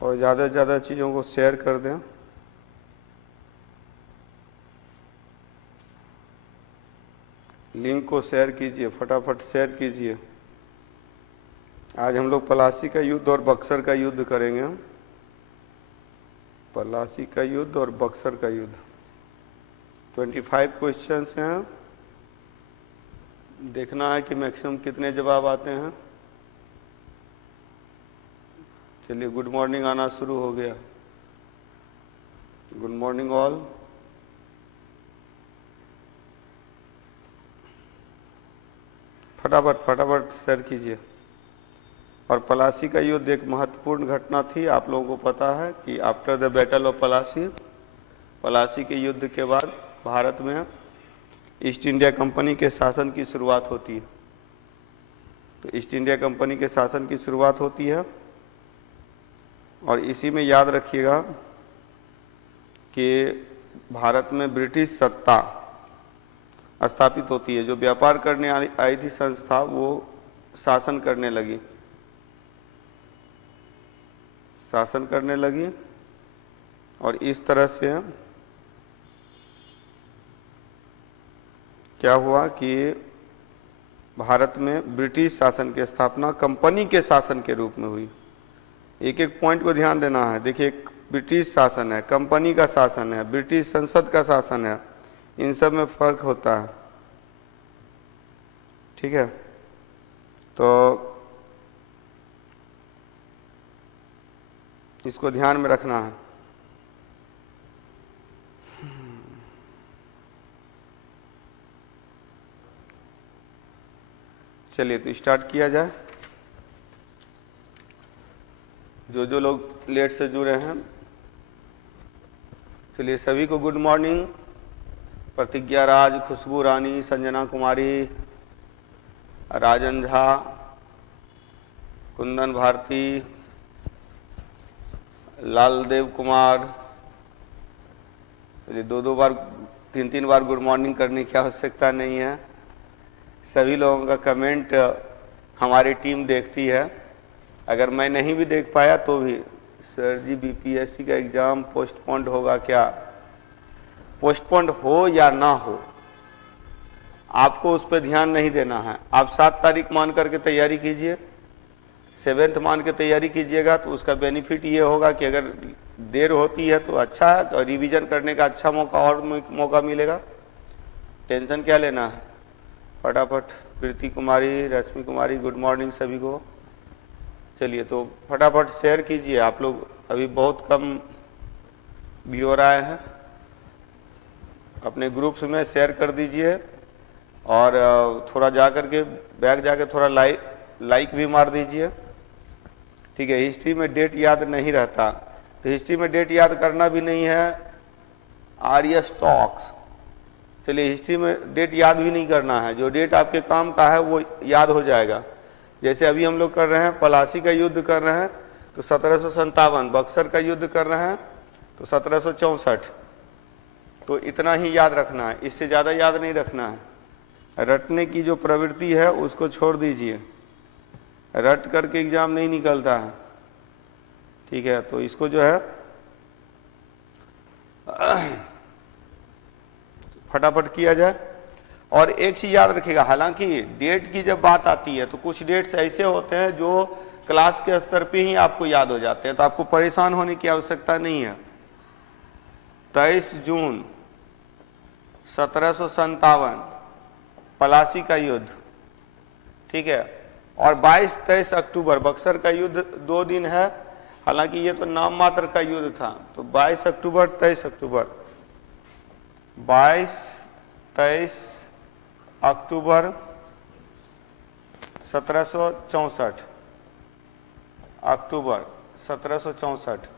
और ज़्यादा से ज़्यादा चीज़ों को शेयर कर दें। लिंक को शेयर कीजिए, फटाफट शेयर कीजिए। आज हम लोग पलासी का युद्ध और बक्सर का युद्ध करेंगे। पलासी का युद्ध और बक्सर का युद्ध 25 क्वेश्चंस हैं। देखना है कि मैक्सिमम कितने जवाब आते हैं। चलिए, गुड मॉर्निंग आना शुरू हो गया। Good morning all. फटाफट फटाफट शेयर कीजिए। और पलासी का युद्ध एक महत्वपूर्ण घटना थी। आप लोगों को पता है कि after the battle of Plassey, Plassey के युद्ध के बाद भारत में ईस्ट इंडिया कंपनी के शासन की शुरुआत होती है। तो ईस्ट इंडिया कंपनी के शासन की शुरुआत होती है और इसी में याद रखिएगा कि भारत में ब्रिटिश सत्ता स्थापित होती है। जो व्यापार करने आई थी संस्था, वो शासन करने लगी, शासन करने लगी। और इस तरह से क्या हुआ कि भारत में ब्रिटिश शासन की स्थापना कंपनी के शासन के रूप में हुई। एक एक पॉइंट को ध्यान देना है। देखिए, एक ब्रिटिश शासन है, कंपनी का शासन है, ब्रिटिश संसद का शासन है, इन सब में फर्क होता है। ठीक है, तो इसको ध्यान में रखना है। चलिए, तो स्टार्ट किया जाए। जो लोग लेट से जुड़े हैं, चलिए सभी को गुड मॉर्निंग। प्रतिज्ञा राज, खुशबू रानी, संजना कुमारी, राजन झा, कुंदन भारती, लालदेव कुमार। चलिए, दो बार, तीन बार गुड मॉर्निंग करने की आवश्यकता नहीं है। सभी लोगों का कमेंट हमारी टीम देखती है। अगर मैं नहीं भी देख पाया तो भी, सर जी बीपीएससी का एग्ज़ाम पोस्टपोन्ड होगा क्या? पोस्टपोन्ड हो या ना हो, आपको उस पर ध्यान नहीं देना है। आप 7 तारीख मान करके तैयारी कीजिए, 7th मान के तैयारी कीजिएगा तो उसका बेनिफिट ये होगा कि अगर देर होती है तो अच्छा है, और रिवीजन करने का अच्छा मौका मिलेगा। टेंशन क्या लेना है। फटाफट प्रीति कुमारी, रश्मि कुमारी, गुड मॉर्निंग सभी को। चलिए, तो फटाफट शेयर कीजिए। आप लोग अभी बहुत कम व्यूअर आए हैं, अपने ग्रुप्स में शेयर कर दीजिए। और थोड़ा जा करके बैक जाके थोड़ा लाइक भी मार दीजिए। ठीक है, हिस्ट्री में डेट याद नहीं रहता, तो हिस्ट्री में डेट याद करना भी नहीं है। आर्य स्टॉक्स, चलिए हिस्ट्री में डेट याद भी नहीं करना है। जो डेट आपके काम का है वो याद हो जाएगा। जैसे अभी हम लोग कर रहे हैं, पलासी का युद्ध कर रहे हैं तो 1757, बक्सर का युद्ध कर रहे हैं तो 1764। तो इतना ही याद रखना है, इससे ज़्यादा याद नहीं रखना है। रटने की जो प्रवृत्ति है उसको छोड़ दीजिए, रट करके एग्जाम नहीं निकलता है। ठीक है, तो इसको जो है फटाफट किया जाए। और एक चीज याद रखिएगा, हालांकि डेट की जब बात आती है तो कुछ डेट्स ऐसे होते हैं जो क्लास के स्तर पे ही आपको याद हो जाते हैं, तो आपको परेशान होने की आवश्यकता नहीं है। 23 जून 1757 पलासी का युद्ध, ठीक है। और 22-23 अक्टूबर बक्सर का युद्ध 2 दिन है, हालांकि ये तो नाम मात्र का युद्ध था। तो 22 अक्टूबर 23 अक्टूबर, 22-23 अक्टूबर 1764, अक्टूबर 1764,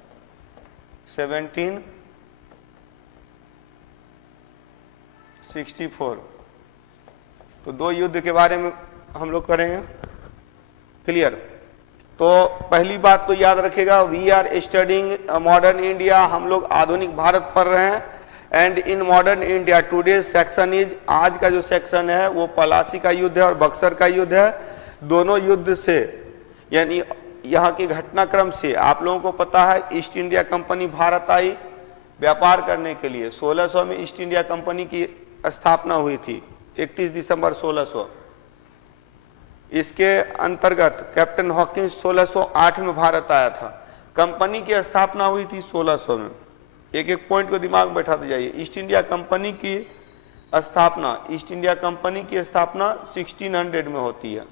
1764। तो 2 युद्ध के बारे में हम लोग करेंगे, क्लियर। तो पहली बात तो याद रखेगा, we are studying modern India, हम लोग आधुनिक भारत पढ़ रहे हैं। And in modern India today section is, आज का जो सेक्शन है वो पलासी का युद्ध है और बक्सर का युद्ध है। दोनों युद्ध से, यानी यहाँ के घटनाक्रम से आप लोगों को पता है ईस्ट इंडिया कंपनी भारत आई व्यापार करने के लिए। 1600 में ईस्ट इंडिया कंपनी की स्थापना हुई थी, 31 दिसंबर 1600। इसके अंतर्गत कैप्टन हॉकिंस 1608 में भारत आया था। कंपनी की स्थापना हुई थी 1600 में। एक एक पॉइंट को दिमाग में बैठाते जाइए। ईस्ट इंडिया कंपनी की स्थापना 1600 में होती है।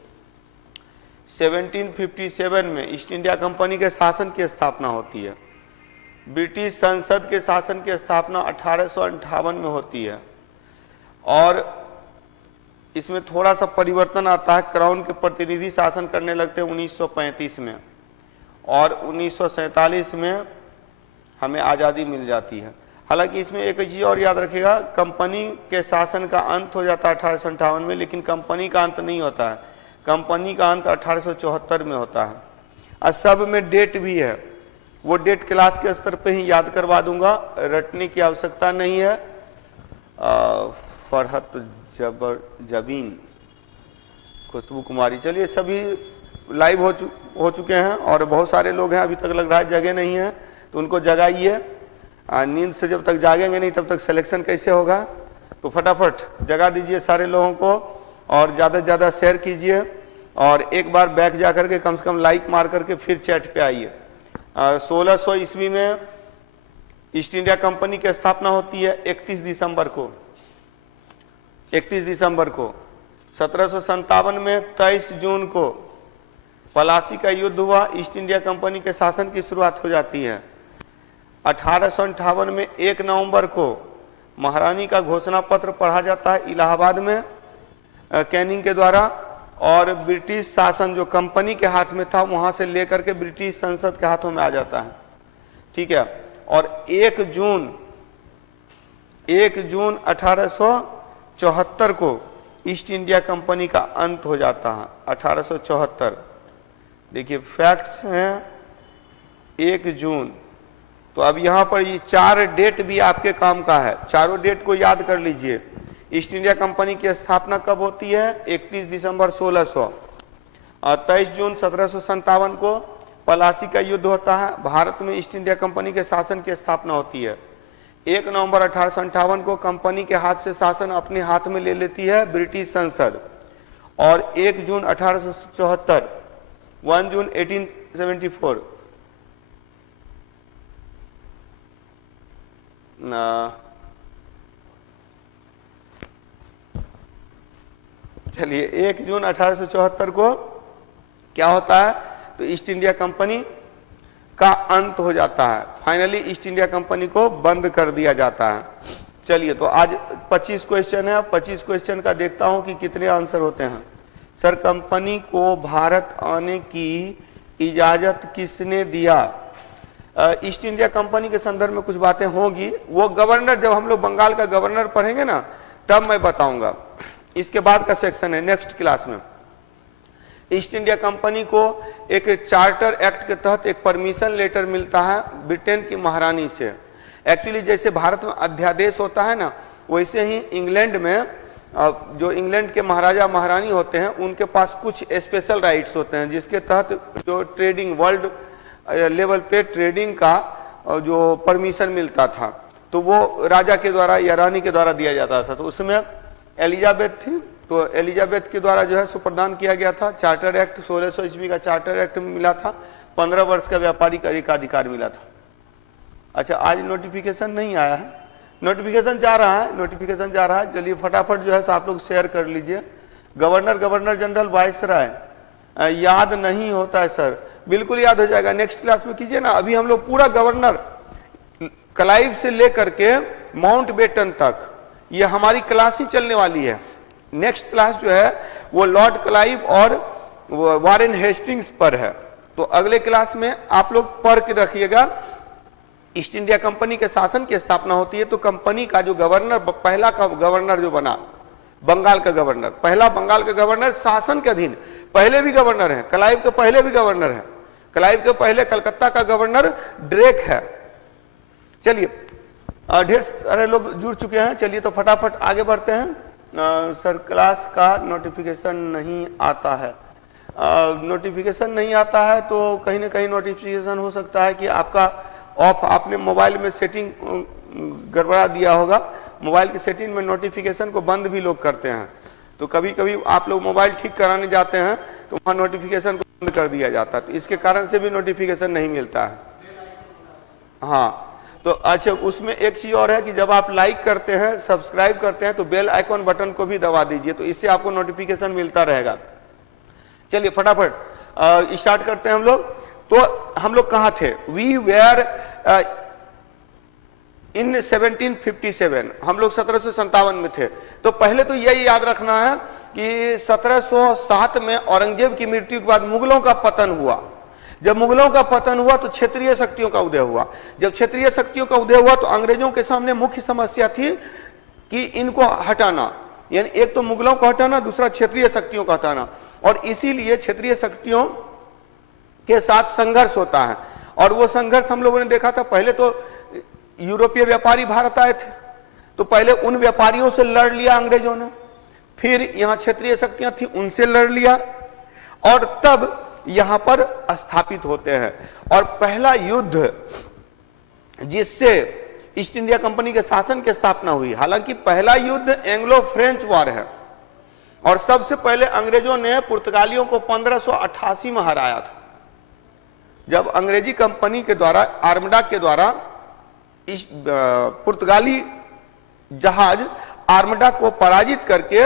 1757 में ईस्ट इंडिया कंपनी के शासन की स्थापना होती है। ब्रिटिश संसद के शासन की स्थापना 1858 में होती है। और इसमें थोड़ा सा परिवर्तन आता है, क्राउन के प्रतिनिधि शासन करने लगते हैं 1935 में, और 1947 में हमें आज़ादी मिल जाती है। हालांकि इसमें एक चीज़ और याद रखिएगा, कंपनी के शासन का अंत हो जाता है 1858 में, लेकिन कंपनी का अंत नहीं होता है। कंपनी का अंत 1874 में होता है। और सब में डेट भी है, वो डेट क्लास के स्तर पे ही याद करवा दूंगा, रटने की आवश्यकता नहीं है। फरहत जबीन, खुशबू कुमारी, चलिए सभी लाइव हो चुके हैं और बहुत सारे लोग हैं, अभी तक लग रहा है जगह नहीं है, तो उनको जगाइए। नींद से जब तक जागेंगे नहीं तब तक सिलेक्शन कैसे होगा, तो फटाफट जगा दीजिए सारे लोगों को और ज़्यादा से ज़्यादा शेयर कीजिए। और एक बार बैक जा करके कम से कम लाइक मार करके फिर चैट पे आइए। 1600 ईस्वी में ईस्ट इंडिया कंपनी की स्थापना होती है 31 दिसंबर को। 1757 में 23 जून को पलासी का युद्ध हुआ, ईस्ट इंडिया कंपनी के शासन की शुरुआत हो जाती है। 1858 में 1 नवंबर को महारानी का घोषणा पत्र पढ़ा जाता है इलाहाबाद में कैनिंग के द्वारा, और ब्रिटिश शासन जो कंपनी के हाथ में था वहां से लेकर के ब्रिटिश संसद के हाथों में आ जाता है, ठीक है। और 1 जून 1874 को ईस्ट इंडिया कंपनी का अंत हो जाता है। 1874, देखिए फैक्ट्स हैं 1 जून। तो अब यहाँ पर ये 4 डेट भी आपके काम का है, चारों डेट को याद कर लीजिए। ईस्ट इंडिया कंपनी की स्थापना कब होती है? 31 दिसंबर 1600। और 23 जून 1757 को पलासी का युद्ध होता है, भारत में ईस्ट इंडिया कंपनी के शासन की स्थापना होती है। 1 नवंबर 1858 को कंपनी के हाथ से शासन अपने हाथ में ले लेती है ब्रिटिश संसद। और 1 जून 1874, 1 जून 1874 चलिए 1 जून 1874 को क्या होता है? तो ईस्ट इंडिया कंपनी का अंत हो जाता है। फाइनली ईस्ट इंडिया कंपनी को बंद कर दिया जाता है। चलिए, तो आज 25 क्वेश्चन है। 25 क्वेश्चन का देखता हूं कि कितने आंसर होते हैं। सर, कंपनी को भारत आने की इजाजत किसने दिया? ईस्ट इंडिया कंपनी के संदर्भ में कुछ बातें होगी, वो गवर्नर, जब हम लोग बंगाल का गवर्नर पढ़ेंगे ना तब मैं बताऊंगा। इसके बाद का सेक्शन है नेक्स्ट क्लास में। ईस्ट इंडिया कंपनी को एक चार्टर एक्ट के तहत एक परमिशन लेटर मिलता है ब्रिटेन की महारानी से। एक्चुअली जैसे भारत में अध्यादेश होता है ना, वैसे ही इंग्लैंड में जो इंग्लैंड के महाराजा महारानी होते हैं उनके पास कुछ स्पेशल राइट्स होते हैं, जिसके तहत जो ट्रेडिंग, वर्ल्ड लेवल पे ट्रेडिंग का जो परमिशन मिलता था तो वो राजा के द्वारा या रानी के द्वारा दिया जाता था। तो उसमें एलिजाबेथ थी, तो एलिजाबेथ के द्वारा जो है सो प्रदान किया गया था चार्टर एक्ट। 1600 ईस्वी का चार्टर एक्ट मिला था। 15 वर्ष का व्यापारिक अधिकार मिला था। अच्छा, आज नोटिफिकेशन नहीं आया है, नोटिफिकेशन जा रहा है, चलिए फटाफट जो है सो आप लोग शेयर कर लीजिए। गवर्नर जनरल वायसराय याद नहीं होता है सर? बिल्कुल याद हो जाएगा, नेक्स्ट क्लास में कीजिए ना। अभी हम लोग पूरा गवर्नर क्लाइव से लेकर के माउंट बेटन तक ये हमारी क्लास ही चलने वाली है। नेक्स्ट क्लास जो है वो लॉर्ड क्लाइव और वारेन हेस्टिंग्स पर है। तो अगले क्लास में आप लोग पढ़ के रखिएगा। ईस्ट इंडिया कंपनी के शासन की स्थापना होती है तो कंपनी का जो गवर्नर, पहला का गवर्नर जो बना बंगाल का गवर्नर, पहला बंगाल का गवर्नर शासन के अधीन, पहले भी गवर्नर है, क्लाइव के पहले भी गवर्नर है, क्लाइव के पहले कलकत्ता का गवर्नर ड्रेक है। चलिए, ढेर सारे लोग जुड़ चुके हैं, चलिए तो फटाफट आगे बढ़ते हैं। सर, क्लास का नोटिफिकेशन नहीं आता है। नोटिफिकेशन नहीं आता है तो कहीं ना कहीं नोटिफिकेशन हो सकता है कि आपका ऑफ, आपने मोबाइल में सेटिंग गड़बड़ा दिया होगा। मोबाइल की सेटिंग में नोटिफिकेशन को बंद भी लोग करते हैं, तो कभी कभी आप लोग मोबाइल ठीक कराने जाते हैं तो वहाँ नोटिफिकेशन को बंद कर दिया जाता है, तो इसके कारण से भी नोटिफिकेशन नहीं मिलता है। हाँ, तो अच्छा, उसमें एक चीज और है कि जब आप लाइक करते हैं, सब्सक्राइब करते हैं, तो बेल आइकॉन बटन को भी दबा दीजिए, तो इससे आपको नोटिफिकेशन मिलता रहेगा। चलिए फटाफट स्टार्ट करते हैं हम लोग। तो हम लोग कहाँ थे? वी वेयर इन 1757, हम लोग 1757 में थे। तो पहले तो यही याद रखना है कि 1707 में औरंगजेब की मृत्यु के बाद मुगलों का पतन हुआ। जब मुगलों का पतन हुआ तो क्षेत्रीय शक्तियों का उदय हुआ। जब क्षेत्रीय शक्तियों का उदय हुआ तो अंग्रेजों के सामने मुख्य समस्या थी कि इनको हटाना, यानी एक तो मुगलों को हटाना, दूसरा क्षेत्रीय शक्तियों को हटाना, और इसीलिए क्षेत्रीय शक्तियों के साथ संघर्ष होता है। और वो संघर्ष हम लोगों ने देखा था, पहले तो यूरोपीय व्यापारी भारत आए थे, तो पहले उन व्यापारियों से लड़ लिया अंग्रेजों ने, फिर यहाँ क्षेत्रीय शक्तियां थी उनसे लड़ लिया, और तब यहां पर स्थापित होते हैं। और पहला युद्ध जिससे ईस्ट इंडिया कंपनी के शासन की स्थापना हुई, हालांकि पहला युद्ध एंग्लो फ्रेंच वॉर है, और सबसे पहले अंग्रेजों ने पुर्तगालियों को 1588 में हराया था, जब अंग्रेजी कंपनी के द्वारा, आर्मडा के द्वारा पुर्तगाली जहाज आर्मडा को पराजित करके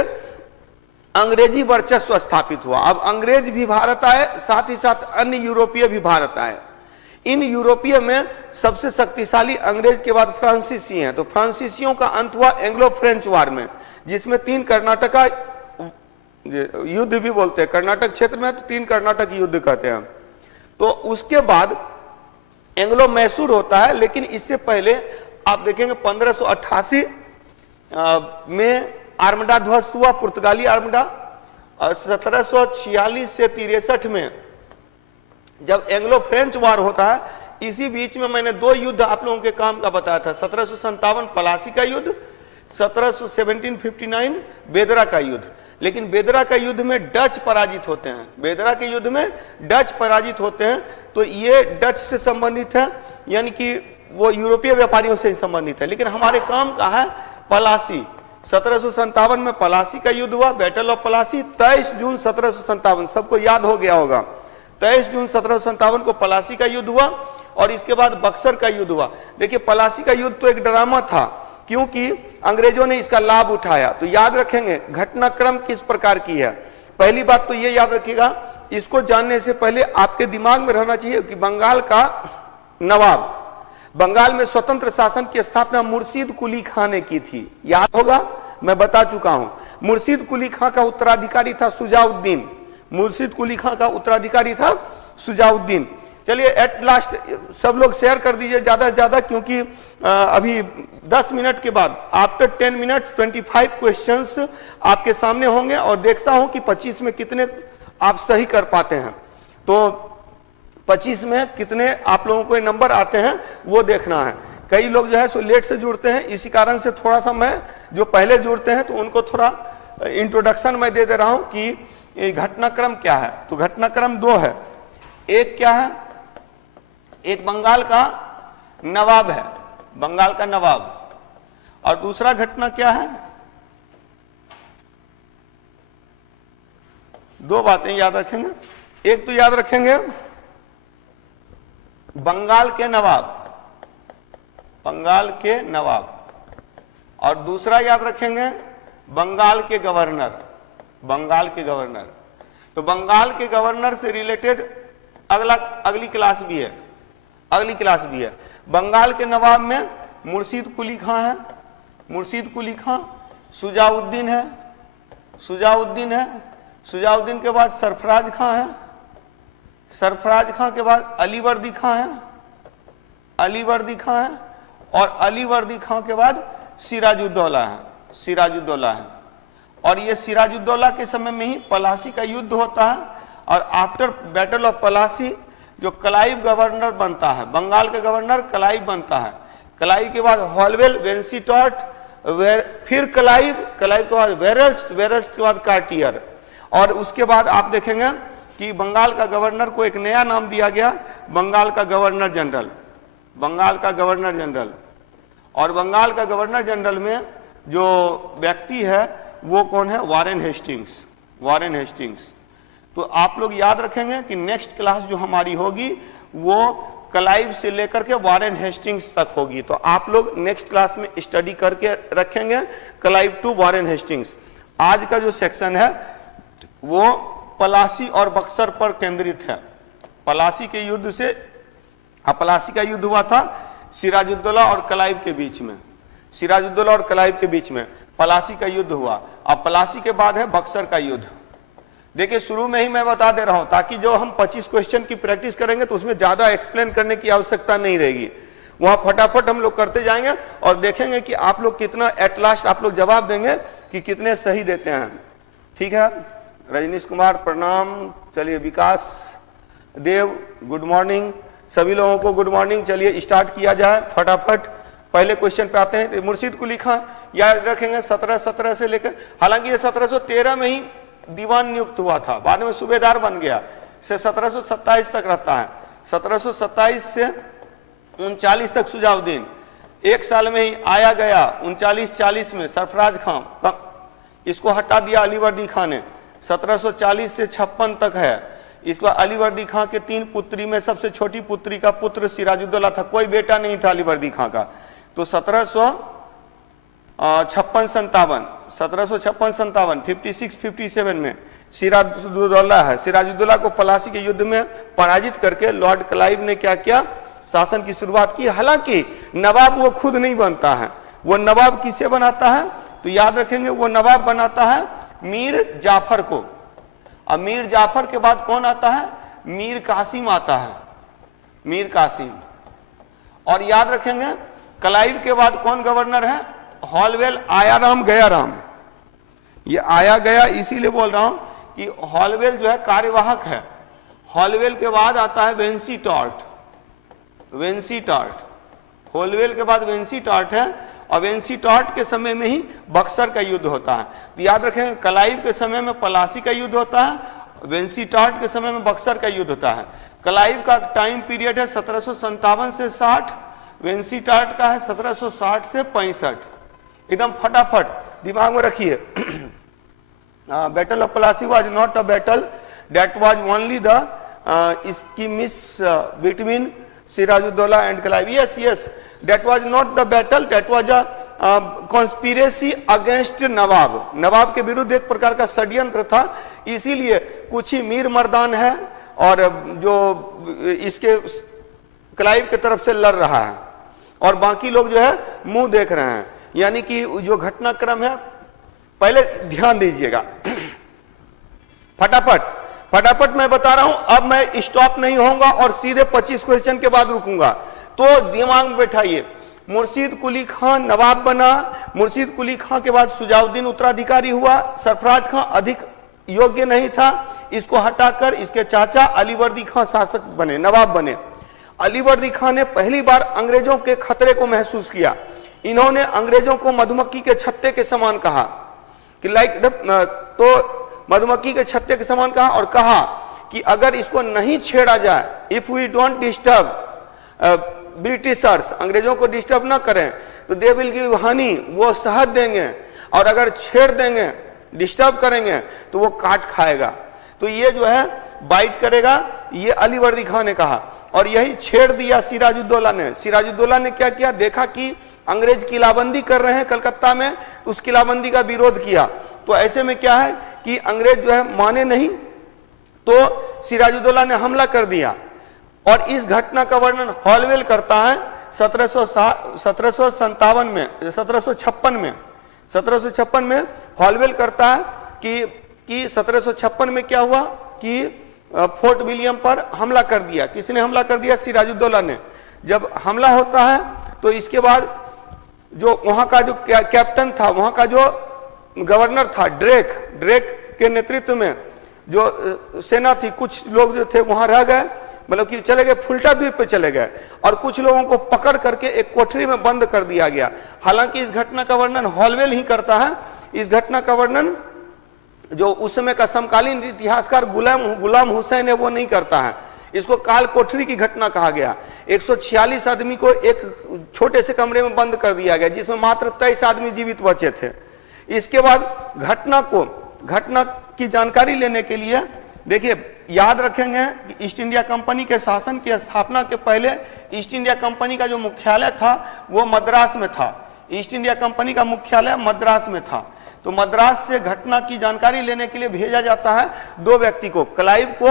अंग्रेजी वर्चस्व स्थापित हुआ। अब अंग्रेज भी भारत आए, साथ ही साथ अन्य यूरोपीय भी भारत आए। इन यूरोपीय में सबसे शक्तिशाली अंग्रेज के बाद फ्रांसीसी हैं, तो फ्रांसीसियों का अंत हुआ एंग्लो फ्रेंच वॉर में, जिसमें 3 कर्नाटका युद्ध भी बोलते हैं, कर्नाटक क्षेत्र में तो 3 कर्नाटक युद्ध कहते हैं। तो उसके बाद एंग्लो मैसूर होता है, लेकिन इससे पहले आप देखेंगे 1588 में आर्मडा ध्वस्त हुआ, पुर्तगाली आर्मडा, और 1746 से 63 में जब एंग्लो फ्रेंच वॉर होता है, इसी बीच में मैंने 2 युद्ध आप लोगों के काम का बताया था, 1757 प्लासी का युद्ध, 1759 बेदरा का युद्ध। लेकिन बेदरा का युद्ध में डच पराजित होते हैं, बेदरा के युद्ध में डच पराजित होते हैं, तो ये डच से संबंधित है, यानी कि वो यूरोपीय व्यापारियों से संबंधित है। लेकिन हमारे काम का है प्लासी, 1757 में प्लासी का युद्ध हुआ, बैटल ऑफ प्लासी, 23 जून 1757, सबको याद हो गया होगा, 23 जून 1757 को प्लासी का युद्ध हुआ, और इसके बाद बक्सर का युद्ध हुआ। देखिए प्लासी का युद्ध तो एक ड्रामा था, क्योंकि अंग्रेजों ने इसका लाभ उठाया। तो याद रखेंगे घटनाक्रम किस प्रकार की है। पहली बात तो ये याद रखिएगा, इसको जानने से पहले आपके दिमाग में रहना चाहिए कि बंगाल का नवाब, बंगाल में स्वतंत्र शासन की स्थापना मुर्शीद कुली खां ने की थी, याद होगा, मैं बता चुका हूं। मुर्शीद कुली खां का उत्तराधिकारी था सुजाउद्दीन, मुर्शीद कुली खां का उत्तराधिकारी था सुजाउद्दीन। चलिए एट लास्ट सब लोग शेयर कर दीजिए ज्यादा से ज्यादा, क्योंकि अभी 10 मिनट के बाद आफ्टर 10 मिनट 25 क्वेश्चंस आपके सामने होंगे, और देखता हूं कि 25 में कितने आप सही कर पाते हैं। तो 25 में कितने आप लोगों को नंबर आते हैं वो देखना है। कई लोग जो है सो लेट से जुड़ते हैं, इसी कारण से थोड़ा सा मैं जो पहले जुड़ते हैं तो उनको थोड़ा इंट्रोडक्शन मैं दे रहा हूं कि घटनाक्रम क्या है। तो घटनाक्रम 2 है, एक क्या है, एक बंगाल का नवाब है, बंगाल का नवाब, और दूसरा घटना क्या है, 2 बातें याद रखेंगे। एक तो याद रखेंगे बंगाल के नवाब, बंगाल के नवाब, और दूसरा याद रखेंगे बंगाल के गवर्नर, बंगाल के गवर्नर। तो बंगाल के गवर्नर से रिलेटेड अगली क्लास भी है, अगली क्लास भी है। बंगाल के नवाब में मुर्शीद कुली खां है, मुर्शीद कुली खां, सुजाउद्दीन है, सुजाउद्दीन है, सुजाउद्दीन के बाद सरफराज खां है, सरफराज खां के बाद अलीवर्दी खां है, अलीवर्दी खां है, और अलीवर्दी खां के बाद सिराजुद्दौला है, सिराजुद्दौला है। और ये सिराजुद्दौला के समय में ही प्लासी का युद्ध होता है, और आफ्टर बैटल ऑफ प्लासी जो क्लाइव गवर्नर बनता है, बंगाल का गवर्नर क्लाइव बनता है। क्लाइव के बाद हॉलवेल, वेंसीटॉट, फिर क्लाइव, क्लाइव के बाद वेरस्ट, वेरस्ट के बाद कार्टियर, और उसके बाद आप देखेंगे कि बंगाल का गवर्नर को एक नया नाम दिया गया, बंगाल का गवर्नर जनरल, बंगाल का गवर्नर जनरल। और बंगाल का गवर्नर जनरल में जो व्यक्ति है वो कौन है? Warren Hastings, Warren Hastings. तो आप लोग याद रखेंगे कि नेक्स्ट क्लास जो हमारी होगी वो क्लाइव से लेकर के वारेन हेस्टिंग्स तक होगी। तो आप लोग नेक्स्ट क्लास में स्टडी करके रखेंगे क्लाइव टू वारेन हेस्टिंग्स। आज का जो सेक्शन है वो पलासी और बक्सर पर केंद्रित है। पलासी के युद्ध से, पलासी का युद्ध हुआ था सिराजुद्दौला और क्लाइव के बीच में, सिराजुद्दौला और क्लाइव के बीच में पलासी का युद्ध हुआ। अब पलासी के बाद है बक्सर का युद्ध। देखिए शुरू में ही मैं बता दे रहा हूं ताकि जो हम 25 क्वेश्चन की प्रैक्टिस करेंगे तो उसमें ज्यादा एक्सप्लेन करने की आवश्यकता नहीं रहेगी। वहां फटाफट हम लोग करते जाएंगे और देखेंगे कि आप लोग कितना एट लास्ट आप लोग जवाब देंगे कि कितने सही देते हैं। ठीक है, रजनीश कुमार प्रणाम। चलिए विकास देव गुड मॉर्निंग, सभी लोगों को गुड मॉर्निंग। चलिए स्टार्ट किया जाए फटाफट। पहले क्वेश्चन पे आते हैं। मुर्शिद कुली खां याद रखेंगे 1717 से लेकर, हालांकि ये 1713 में ही दीवान नियुक्त हुआ था, बाद में सूबेदार बन गया, से 1727 तक रहता है। 1727 से 39 तक सुजाउद्दीन, एक साल में ही आया गया। 39-40 में सरफराज खां, इसको हटा दिया अलीवर्दी खां ने। 1740 से 56 तक है। इसको अलीवर्दी खां के 3 पुत्री में सबसे छोटी पुत्री का पुत्र सिराजुद्दौला था, कोई बेटा नहीं था अलीवर्दी खां का। तो 1756-57 56-57 में सिराजुद्दौला है। सिराजुद्दौला को पलासी के युद्ध में पराजित करके लॉर्ड क्लाइव ने क्या किया? शासन की शुरुआत की। हालांकि नवाब वो खुद नहीं बनता है, वो नवाब किसे बनाता है? तो याद रखेंगे वो नवाब बनाता है मीर जाफर को। अब मीर जाफर के बाद कौन आता है? मीर कासिम आता है, मीर कासिम। और याद रखेंगे क्लाइव के बाद कौन गवर्नर है? हॉलवेल आयाराम गयाराम। ये आया गया इसीलिए बोल रहा हूं कि हॉलवेल जो है कार्यवाहक है। हॉलवेल के बाद आता है वेंसीटॉर्ट, वेंसीटॉर्ट। हॉलवेल के बाद वेंसीटॉर्ट है और वेंसीटॉर्ट के समय में ही बक्सर का युद्ध होता है। तो याद रखेंगे क्लाइव के समय में पलासी का युद्ध होता है, वेंसीटॉर्ट के समय में बक्सर का युद्ध होता है। क्लाइव का टाइम पीरियड है 1757 से 60, वेंसीटॉर्ट का है 1760 से 65। एकदम फटाफट दिमाग में रखिए। Battle of Plassey was not a battle, that was only the schemes between Sirajuddaula and Clive. Yes yes, that was not the battle, that was a conspiracy against nawab. नवाब के विरुद्ध एक प्रकार का षड्यंत्र था, इसीलिए कुछ ही मीर मर्दान है और जो इसके क्लाइव की तरफ से लड़ रहा है और बाकी लोग जो है मुंह देख रहे हैं। यानी कि जो घटनाक्रम है, पहले ध्यान दीजिएगा। फटाफट फटाफट मैं बता रहा हूं, अब मैं स्टॉप नहीं होऊंगा और सीधे 25 क्वेश्चन के बाद रुकूंगा। तो दिमाग में बैठाइए, मुर्शीद कुली खां नवाब बना, मुर्शीद कुली खां के बाद सुजाउद्दीन उत्तराधिकारी हुआ, सरफराज खां अधिक योग्य नहीं था, इसको हटाकर इसके चाचा अलीवर्दी खां शासक बने, नवाब बने। अलीवर्दी खां ने पहली बार अंग्रेजों के खतरे को महसूस किया। इन्होंने अंग्रेजों को मधुमक्खी के छत्ते के समान कहा कि तो मधुमक्खी के छत्ते के समान कहा और कहा कि अगर इसको नहीं छेड़ा जाए, if we don't disturb Britishers, अंग्रेजों को डिस्टर्ब ना करें तो दे विल गिव हनी, वो शहद देंगे, और अगर छेड़ देंगे, डिस्टर्ब करेंगे तो वो काट खाएगा। तो ये जो है बाइट करेगा, ये अलीवर्दी खां ने कहा और यही छेड़ दिया सिराजुद्दौला ने। सिराजुद्दौला ने क्या किया? देखा कि अंग्रेज किलाबंदी कर रहे हैं कलकत्ता में, उस किलाबंदी का विरोध किया। तो ऐसे में क्या है कि अंग्रेज जो है माने नहीं, तो सिराजुद्दौला ने हमला कर दिया। और इस घटना का वर्णन हॉलवेल करता है 1757 में, 1756 में हॉलवेल करता है कि 1756 में क्या हुआ कि फोर्ट विलियम पर हमला कर दिया। किसने हमला कर दिया? सिराजुद्दौला ने। जब हमला होता है तो इसके बाद जो वहां का जो कैप्टन था, वहां का जो गवर्नर था ड्रेक के नेतृत्व में जो सेना थी, कुछ लोग जो थे वहां रह गए, मतलब कि चले गए, फुल्टा द्वीप पे चले गए और कुछ लोगों को पकड़ करके एक कोठरी में बंद कर दिया गया। हालांकि इस घटना का वर्णन हॉलवेल ही करता है, इस घटना का वर्णन जो उस समय का समकालीन इतिहासकार गुलाम हुसैन है वो नहीं करता है। इसको काल कोठरी की घटना कहा गया। 146 आदमी को एक छोटे से कमरे में बंद कर दिया गया, जिसमें मात्र 23 आदमी जीवित बचे थे। इसके बाद घटना की जानकारी लेने के लिए देखिए, याद रखेंगे कि ईस्ट इंडिया कंपनी के शासन की स्थापना के पहले ईस्ट इंडिया कंपनी का जो मुख्यालय था वो मद्रास में था। ईस्ट इंडिया कंपनी का मुख्यालय मद्रास में था। तो मद्रास से घटना की जानकारी लेने के लिए भेजा जाता है दो व्यक्ति को, क्लाइव को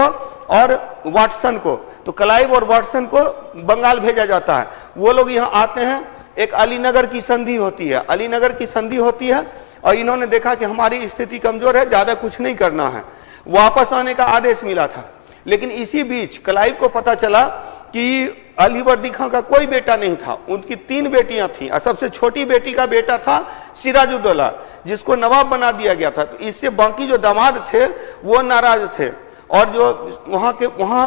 और वाटसन को। तो क्लाइव और वाटसन को बंगाल भेजा जाता है। वो लोग यहाँ आते हैं, एक अलीनगर की संधि होती है, अलीनगर की संधि होती है, और इन्होंने देखा कि हमारी स्थिति कमजोर है, ज्यादा कुछ नहीं करना है, वापस आने का आदेश मिला था। लेकिन इसी बीच क्लाइव को पता चला कि अलीवर्दी खां का कोई बेटा नहीं था, उनकी 3 बेटियां थी, और सबसे छोटी बेटी का बेटा था सिराजुद्दौला, जिसको नवाब बना दिया गया था। तो इससे बाकी जो दामाद थे वो नाराज थे, और जो वहां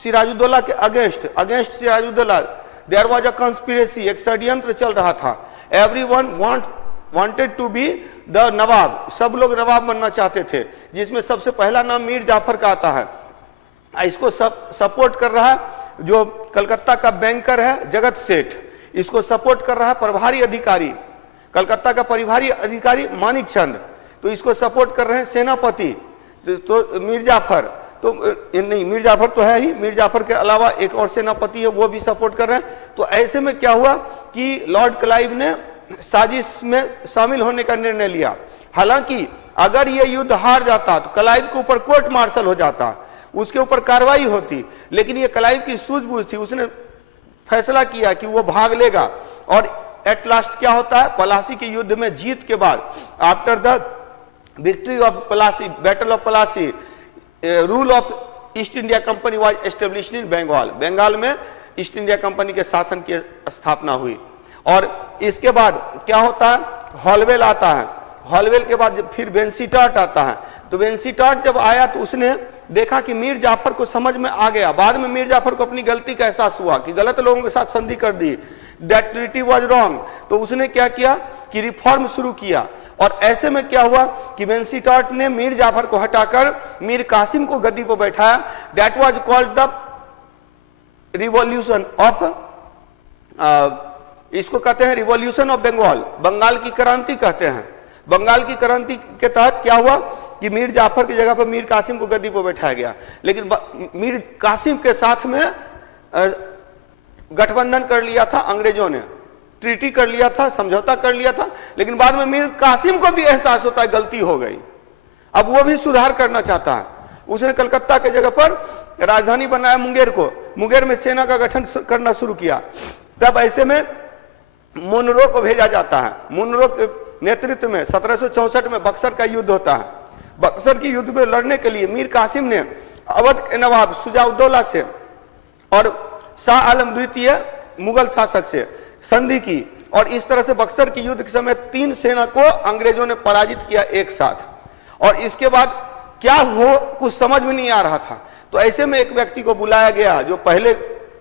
सिराजुद्दौला के against Sirajuddaula there was a conspiracy, एक षड्यंत्र चल रहा था। Everyone wanted to be the nawab, सब लोग नवाब बनना चाहते थे, जिसमें सबसे पहला नाम मीर जाफर का आता है। इसको सपोर्ट कर रहा है जो कलकत्ता का बैंकर है जगत सेठ, इसको सपोर्ट कर रहा है प्रभारी अधिकारी, कलकत्ता का प्रभारी अधिकारी मानिक चंद, तो इसको सपोर्ट कर रहे हैं सेनापति तो मीर जाफर, तो नहीं, मीर जाफर तो है ही, मीर जाफर के अलावा एक और सेनापति है वो भी सपोर्ट कर रहे हैं। तो ऐसे में क्या हुआ कि लॉर्ड क्लाइव ने साजिश में शामिल होने का निर्णय लिया। हालांकि अगर ये युद्ध हार जाता तो क्लाइव के ऊपर कोर्ट मार्शल हो जाता, उसके ऊपर कार्रवाई होती, लेकिन ये क्लाइव की सूझबूझ थी, उसने फैसला किया कि वो भाग लेगा। और एट लास्ट क्या होता है, प्लासी के युद्ध में जीत के बाद, after the victory of Plassey, battle of Plassey, rule of East India Company was established in Bengal, Bengal में ईस्ट इंडिया कंपनी के शासन की स्थापना हुई। और इसके बाद क्या होता है, हॉलवेल आता है, हॉलवेल के बाद फिर वेंसीटाट आता है। तो वेंसीटाट जब आया तो उसने देखा कि मीर जाफर को समझ में आ गया, बाद में मीर जाफर को अपनी गलती का एहसास हुआ कि गलत लोगों के साथ संधि कर दी, दैट ट्रीटी वाज रॉन्ग। तो उसने क्या किया कि रिफॉर्म शुरू किया। और ऐसे में क्या हुआ कि वेंसीटाट ने मीर जाफर को हटाकर मीर कासिम को गद्दी पर बैठाया। That was called the revolution of, इसको कहते हैं रिवॉल्यूशन ऑफ बंगाल, बंगाल की क्रांति कहते हैं। बंगाल की क्रांति के तहत क्या हुआ कि मीर जाफर की जगह पर मीर कासिम को गद्दी पर बैठाया गया। लेकिन मीर कासिम के साथ में गठबंधन कर लिया था अंग्रेजों ने, ट्रीटी कर लिया था, समझौता कर लिया था। लेकिन बाद में मीर कासिम को भी एहसास होता है गलती हो गई, अब वो भी सुधार करना चाहता है। उसने कलकत्ता के जगह पर राजधानी बनाया मुंगेर को, मुंगेर में सेना का गठन करना शुरू किया। तब ऐसे में मुनरो को भेजा जाता है। मुनरो के नेतृत्व में 1764 में बक्सर का युद्ध होता है। बक्सर की युद्ध में लड़ने के लिए मीर कासिम ने अवध के नवाब शुजाउद्दौला से और शाह आलम द्वितीय मुगल शासक से संधि की, और इस तरह से बक्सर की युद्ध के समय 3 सेना को अंग्रेजों ने पराजित किया एक साथ। और इसके बाद क्या हो कुछ समझ में नहीं आ रहा था। तो ऐसे में एक व्यक्ति को बुलाया गया जो पहले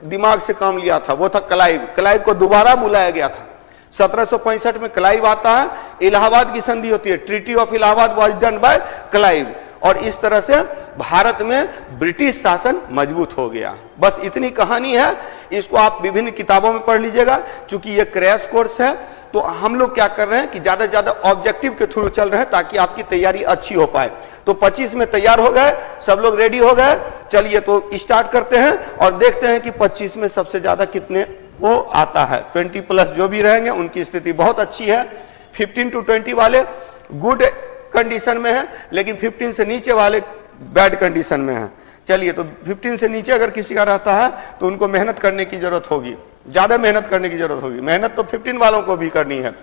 दिमाग से काम लिया था, वो था क्लाइव। क्लाइव को दोबारा बुलाया गया था। 1765 में क्लाइव आता है, इलाहाबाद की संधि होती है, treaty of Allahabad was done by Clive, और इस तरह से भारत में ब्रिटिश शासन मजबूत हो गया। बस इतनी कहानी है, इसको आप विभिन्न किताबों में पढ़ लीजिएगा। चूंकि ये क्रैश कोर्स है तो हम लोग क्या कर रहे हैं कि ज्यादा से ज्यादा ऑब्जेक्टिव के थ्रू चल रहे हैं ताकि आपकी तैयारी अच्छी हो पाए। तो 25 में तैयार हो गए, सब लोग रेडी हो गए, चलिए तो स्टार्ट करते हैं और देखते हैं कि 25 में सबसे ज्यादा कितने वो आता है। 20+ जो भी रहेंगे उनकी स्थिति बहुत अच्छी है। 15 to 20 वाले गुड कंडीशन में है, लेकिन 15 से नीचे वाले बैड कंडीशन में है। चलिए तो 15 से नीचे अगर किसी का रहता है तो उनको मेहनत करने की जरूरत होगी, ज्यादा मेहनत करने की जरूरत होगी। मेहनत तो 15 वालों को भी करनी है।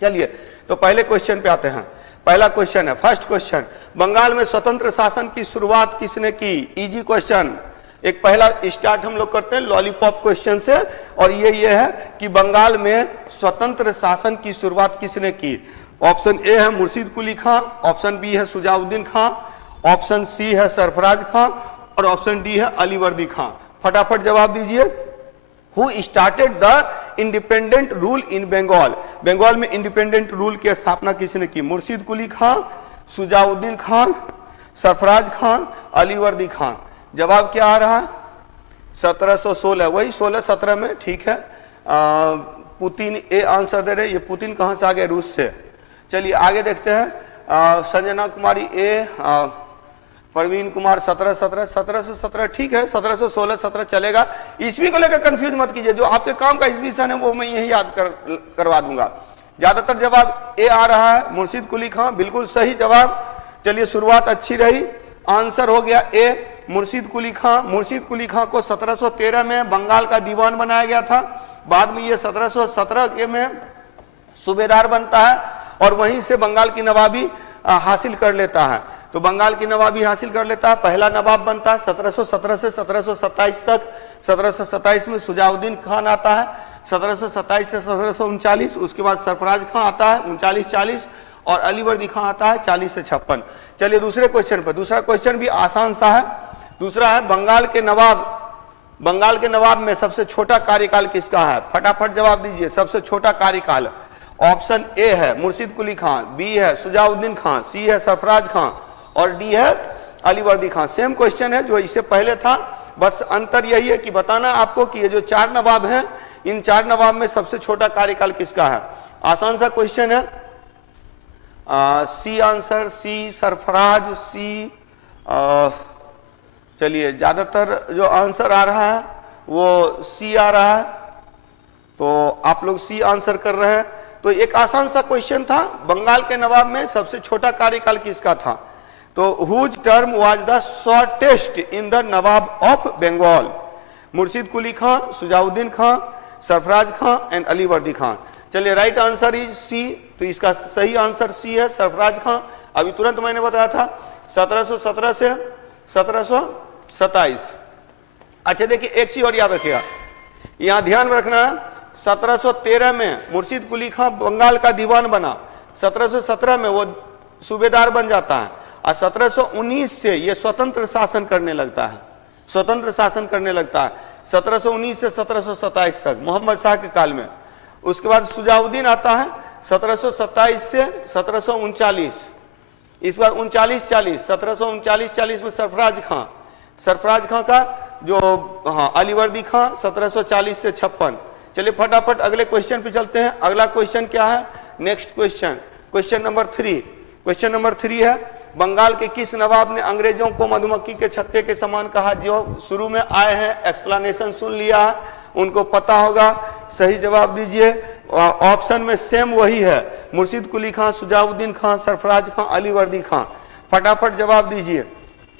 चलिए तो पहले क्वेश्चन पे आते हैं। पहला क्वेश्चन है, फर्स्ट क्वेश्चन, बंगाल में स्वतंत्र शासन की शुरुआत किसने की? Easy question. एक पहला स्टार्ट हम लोग करते हैं लॉलीपॉप क्वेश्चन से, और ये है कि बंगाल में स्वतंत्र शासन की शुरुआत किसने की? ऑप्शन ए है मुर्शीद कुली खां, ऑप्शन बी है शुजाउद्दीन खां, ऑप्शन सी है सरफराज खां, और ऑप्शन डी है अलीवर्दी खां। फटाफट जवाब दीजिए। Who started the independent rule in Bengal? Bengal में इंडिपेंडेंट रूल की स्थापना किसने की? मुर्शीद कुली खां, सुजाउद्दीन खान, सरफराज खान, अलीवर्दी खान। जवाब क्या आ रहा है? 1716, वही 16-17 में, ठीक है। पुतिन ए आंसर दे रहे। ये पुतिन कहां से आ गए? रूस से। चलिए आगे देखते हैं। संजना कुमारी ए, प्रवीण कुमार 1717 ठीक है। 1716-17 चलेगा। ईस्वी को लेकर कंफ्यूज मत कीजिए, जो आपके काम का ईस्वी सन है वो मैं यही याद करवा दूंगा। ज्यादातर जवाब ए आ रहा है। मुर्शिद कुली खां बिल्कुल सही जवाब। चलिए शुरुआत अच्छी रही। आंसर हो गया ए, मुर्शिद कुली खां। मुर्शिद कुली खां को 1713 में बंगाल का दीवान बनाया गया था। बाद में ये 1717 के में सूबेदार बनता है और वहीं से बंगाल की नवाबी हासिल कर लेता है। तो बंगाल की नवाबी हासिल कर लेता है, पहला नवाब बनता है 1717 से 1727 तक। 1727 में सुजाउद्दीन खान आता है, 1727 से 1739। उसके बाद सरफराज खां आता है 39-40 और अलीवर्दी खां आता है 40 से 56। चलिए दूसरे क्वेश्चन पर। दूसरा क्वेश्चन भी आसान सा है। दूसरा है बंगाल के नवाब में सबसे छोटा कार्यकाल किसका है? फटाफट जवाब दीजिए। सबसे छोटा कार्यकाल ऑप्शन ए है मुर्शिद कुली खान, बी है सुजाउद्दीन खान, सी है सरफराज खान और डी है अलीवर्दी खान। सेम क्वेश्चन है जो इससे पहले था, बस अंतर यही है कि बताना आपको कि ये जो 4 नवाब हैं, इन 4 नवाब में सबसे छोटा कार्यकाल किसका है। आसान सा क्वेश्चन है। सी आंसर, सी सरफराज, सी। चलिए ज्यादातर जो आंसर आ रहा है वो सी आ रहा है, तो आप लोग सी आंसर कर रहे हैं। तो एक आसान सा क्वेश्चन था, बंगाल के नवाब में सबसे छोटा कार्यकाल किसका था? तो whose term was the shortest in the nawab of Bengal? Murshid Quli Khan, Shujauddin Khan, Sarfaraz Khan and Alivardi Khan. चलिए राइट आंसर इज सी। तो इसका सही आंसर सी है, सरफराज खान। अभी तुरंत मैंने बताया था 1717 से 1727। अच्छा देखिए एक चीज और याद रखिएगा, यहां ध्यान में रखना है। 1713 में मुर्शिद कुली खां बंगाल का दीवान बना, 1717 में वो सूबेदार बन जाता है और 1719 से ये स्वतंत्र शासन करने लगता है। 1719 से 1727 तक मोहम्मद शाह के काल में। उसके बाद सुजाउद्दीन आता है 1727 से 1739। इस बार 39-40, 1739-40 में सरफराज खां का जो अलीवर्दी खां 1740 से 56। चलिए फटाफट अगले क्वेश्चन पे चलते हैं। अगला क्वेश्चन क्या है? Next question, question number 3। Question number 3 है बंगाल के किस नवाब ने अंग्रेजों को मधुमक्खी के छत्ते के समान कहा? जो शुरू में आए हैं एक्सप्लेनेशन सुन लिया है, उनको पता होगा। सही जवाब दीजिए। ऑप्शन में सेम वही है, मुर्शिद कुली खां, सुजाउद्दीन खां, सरफराज खां, अलीवर्दी खां। फटाफट जवाब दीजिए।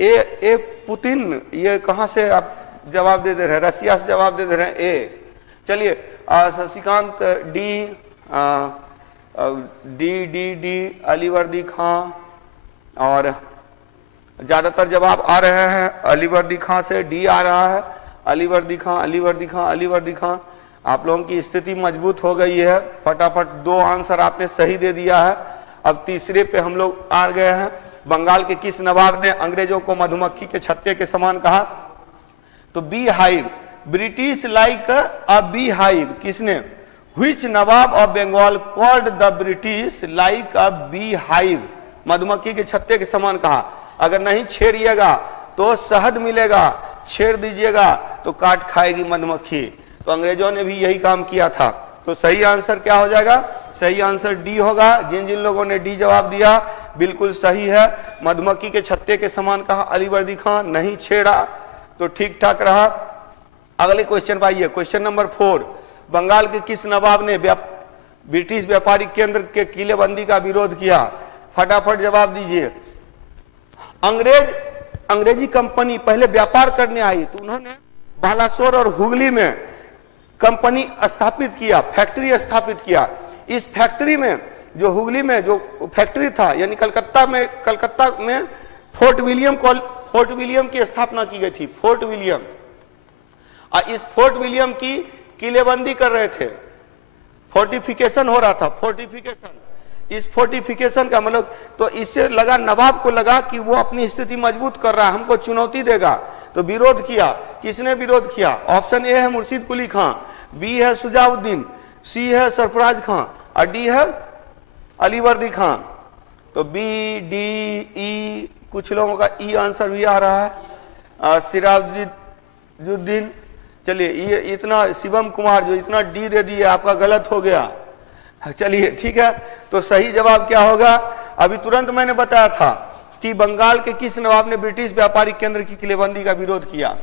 ए पुतिन, ये कहां से आप जवाब दे रहे हैं? रसिया से जवाब दे रहे हैं ए। चलिए शशिकांत डी अलीवर्दी खां, और ज्यादातर जवाब आ रहे हैं अलीवर्दी खां से। डी आ रहा है, अलीवर्दी खां। आप लोगों की स्थिति मजबूत हो गई है। फटाफट 2 आंसर आपने सही दे दिया है। अब तीसरे पे हम लोग आ गए हैं। बंगाल के किस नवाब ने अंग्रेजों को मधुमक्खी के छत्ते के समान कहा? तो bee hive, British like a bee hive. किसने? Which nawab of Bengal called the British like a bee hive? मधुमक्खी के छत्ते के समान कहा। अगर नहीं छेड़िएगा तो शहद मिलेगा, छेड़ दीजिएगा तो काट खाएगी मधुमक्खी। तो अंग्रेजों ने भी यही काम किया था। तो सही आंसर क्या हो जाएगा? सही आंसर डी होगा। जिन जिन लोगों ने डी जवाब दिया बिल्कुल सही है। मधुमक्खी के छत्ते के समान कहा अलीवर्दी खान, नहीं छेड़ा तो ठीक ठाक रहा। अगले क्वेश्चन पर आइए। क्वेश्चन नंबर 4, बंगाल के किस नवाब ने ब्रिटिश व्यापारिक केंद्र के किलेबंदी का विरोध किया? फटाफट जवाब दीजिए। अंग्रेजी कंपनी पहले व्यापार करने आई तो उन्होंने बालासोर और हुगली में कंपनी स्थापित किया, फैक्ट्री स्थापित किया। इस फैक्ट्री में जो हुगली में जो फैक्ट्री था, यानी कलकत्ता में फोर्ट विलियम की स्थापना की गई थी। फोर्ट विलियम, और इस फोर्ट विलियम की किलेबंदी कर रहे थे। फोर्टिफिकेशन हो रहा था, फोर्टिफिकेशन। इस फोर्टिफिकेशन का मतलब, तो इससे लगा, नवाब को लगा कि वो अपनी स्थिति मजबूत कर रहा है, हमको चुनौती देगा, तो विरोध किया। किसने विरोध किया? ऑप्शन ए है मुर्शिद कुली खां, बी है सुजाउद्दीन, सी है सरफराज खां और डी है अलीवर्दी खां। तो बी डी ई, कुछ लोगों का ई आंसर भी आ रहा है। सिराजुद्दीन, चलिए ये इतना, शिवम कुमार जो इतना डी दे दिए आपका गलत हो गया। चलिए ठीक है, तो सही जवाब क्या होगा? अभी तुरंत मैंने बताया था कि बंगाल के किस नवाब ने ब्रिटिश व्यापारिक केंद्र की किलेबंदी का विरोध किया?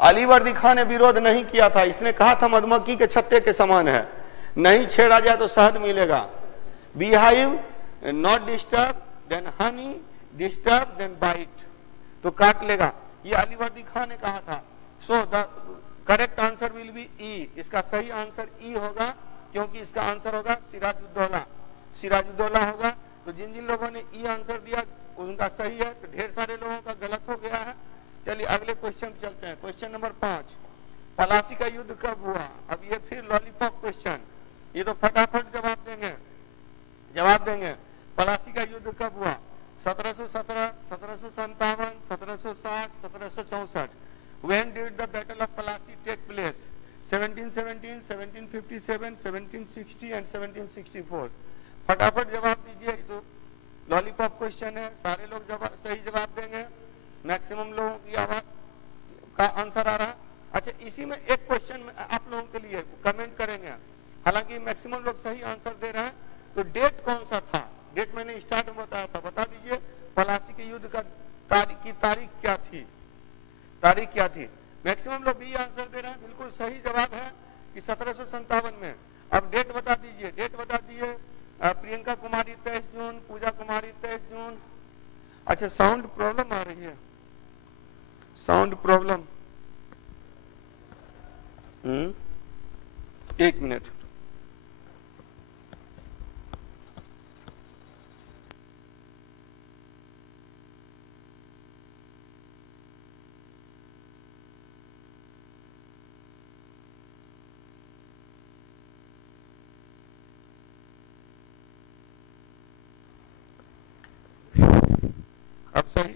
अलीवर्दी खान ने विरोध नहीं किया था, इसने कहा था मधुमक्खी के छत्ते के समान है, नहीं छेड़ा जाए तो शहद मिलेगा। Beehive not disturb then honey, disturb then bite, तो काट लेगा, ये अलीवर्दी खान ने कहा था। So the correct answer will be E, इसका सही आंसर ई होगा, क्योंकि इसका आंसर होगा सिराजुद्दौला, सिराजुद्दौला होगा। तो जिन जिन लोगों ने ई आंसर दिया उनका सही है, तो ढेर सारे लोगों का गलत हो गया है। चलिए अगले क्वेश्चन चलते हैं। क्वेश्चन नंबर 5, पलासी का युद्ध कब हुआ? अब ये फिर लॉलीपॉप क्वेश्चन, ये तो फटाफट जवाब देंगे, जवाब देंगे। पलासी का युद्ध कब हुआ? 1717, 1757, 1760, 1764। When did the Battle of Plassey take place? 1717, 1757, 1760 and 1764। फटाफट जवाब दीजिए, तो लॉलीपॉप क्वेश्चन है, सारे लोग सही जवाब देंगे, मैक्सिमम लोगों की आवाज का आंसर आ रहा है। अच्छा, इसी में एक क्वेश्चन आप लोगों के लिए कमेंट करेंगे, हालांकि मैक्सिमम लोग सही आंसर दे रहे हैं। तो डेट कौन सा था? डेट मैंने स्टार्ट में बताया था, बता दीजिए पलासी के युद्ध का तारीख क्या थी? तारीख क्या थी? मैक्सिमम लोग भी आंसर दे रहे हैं, बिल्कुल सही जवाब है कि 1757 में। अब डेट बता दीजिए, डेट बता दीजिए। प्रियंका कुमारी 23 जून, पूजा कुमारी 23 जून। अच्छा, साउंड प्रॉब्लम आ रही है, साउंड प्रॉब्लम, एक मिनट। अब सही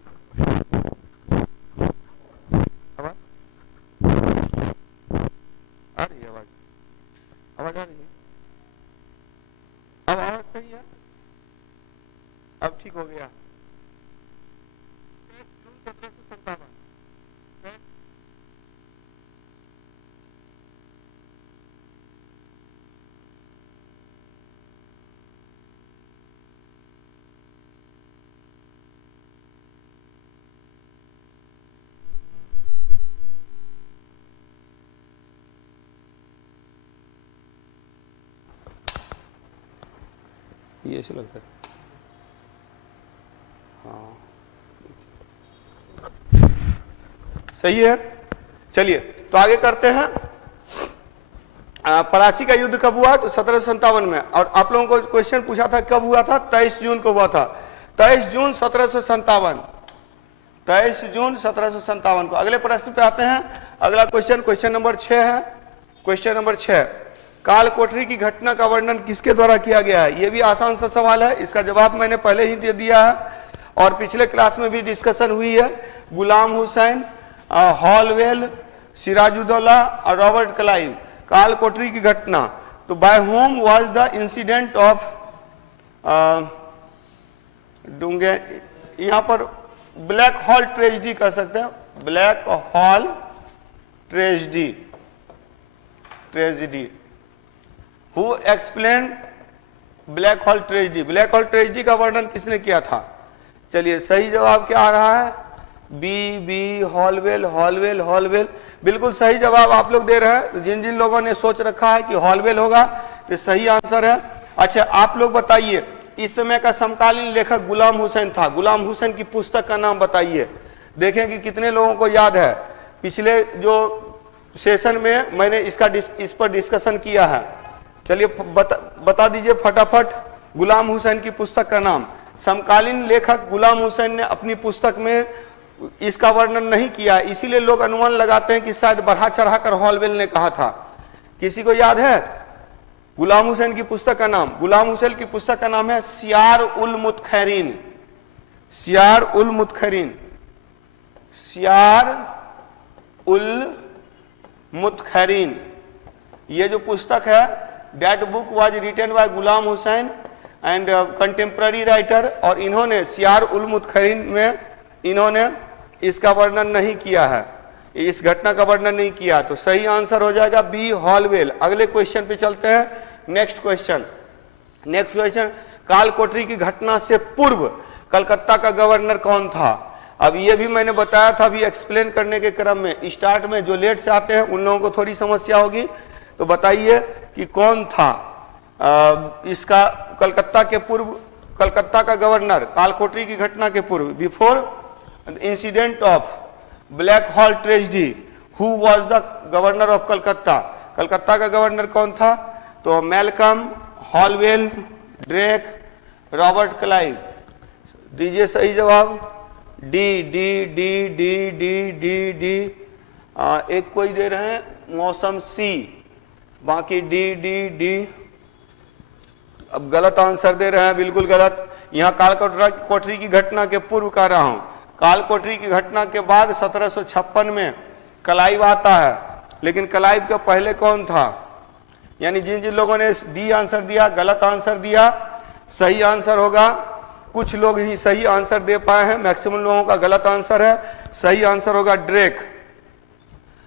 आवाज आ रही है? आवाज आ रही है? अब आवाज सही है? अब ठीक हो गया। 1 जून 1757। ये ऐसे लगता है, हाँ सही है। चलिए तो आगे करते हैं। पलासी का युद्ध कब हुआ? तो 1757 में। और आप लोगों को क्वेश्चन पूछा था कब हुआ था? 23 जून को हुआ था, 23 जून 1757, 23 जून 1757 को। अगले प्रश्न पे आते हैं। अगला क्वेश्चन, क्वेश्चन नंबर 6 है। क्वेश्चन नंबर 6, काल कोठरी की घटना का वर्णन किसके द्वारा किया गया है? ये भी आसान सा सवाल है, इसका जवाब मैंने पहले ही दे दिया है और पिछले क्लास में भी डिस्कशन हुई है। गुलाम हुसैन, हॉलवेल, सिराजुद्दौला और रॉबर्ट क्लाइव। काल कोठरी की घटना, तो by whom was the incident of dungeon, यहां पर ब्लैक हॉल ट्रेजेडी कह सकते हैं, black hole tragedy, tragedy. Who explain black hole tragedy? Black hole tragedy का वर्णन किसने किया था? चलिए सही जवाब क्या आ रहा है? B, Holwell, Holwell, Holwell. बिल्कुल सही जवाब आप लोग दे रहे हैं। तो जिन जिन लोगों ने सोच रखा है कि हॉलवेल होगा, तो सही आंसर है। अच्छा, आप लोग बताइए, इस समय का समकालीन लेखक गुलाम हुसैन था। गुलाम हुसैन की पुस्तक का नाम बताइए, देखें कि कितने लोगों को याद है। पिछले जो सेशन में मैंने इस पर डिस्कशन किया है। चलिए बता दीजिए फटाफट गुलाम हुसैन की पुस्तक का नाम। समकालीन लेखक गुलाम हुसैन ने अपनी पुस्तक में इसका वर्णन नहीं किया, इसीलिए लोग अनुमान लगाते हैं कि शायद बढ़ा चढ़ाकर हॉलवेल ने कहा था। किसी को याद है गुलाम हुसैन की पुस्तक का नाम? गुलाम हुसैन की पुस्तक का नाम है सियार उल मुतखैरीन, सियार उल मुतखैरीन, सियार उल मुतखैरीन। ये जो पुस्तक है, that book was written by Ghulam Hussain and contemporary writer, और इन्होंने सियार उल मुतखरीन में इन्होंने इसका वर्णन नहीं किया है, इस घटना का वर्णन नहीं किया। तो सही आंसर हो जाएगा बी, हॉलवेल। अगले क्वेश्चन पे चलते हैं। नेक्स्ट क्वेश्चन, काल कोठरी की घटना से पूर्व कलकत्ता का गवर्नर कौन था? अब ये भी मैंने बताया था, अभी एक्सप्लेन करने के क्रम में, स्टार्ट में जो लेट से आते हैं उन लोगों को थोड़ी समस्या होगी। तो बताइए कि कौन था इसका कलकत्ता के पूर्व, कलकत्ता का गवर्नर काल कोठरी की घटना के पूर्व, before incident of black hole tragedy, who was the governor of Calcutta? Calcutta का गवर्नर कौन था? तो Malcolm, Holwell, Drake, Robert Clive. दीजिए सही जवाब। D D D D D D D. एक कोई दे रहे हैं मौसम सी, बाकी डी डी डी। अब गलत आंसर दे रहे हैं, बिल्कुल गलत। यहाँ काल कोठरी की घटना के पूर्व कह रहा हूं, काल कोठरी की घटना के बाद 1756 में क्लाइव आता है, लेकिन क्लाइव के पहले कौन था? यानी जिन जिन लोगों ने डी आंसर दिया, गलत आंसर दिया। सही आंसर होगा, कुछ लोग ही सही आंसर दे पाए हैं, मैक्सिमम लोगों का गलत आंसर है। सही आंसर होगा ड्रेक,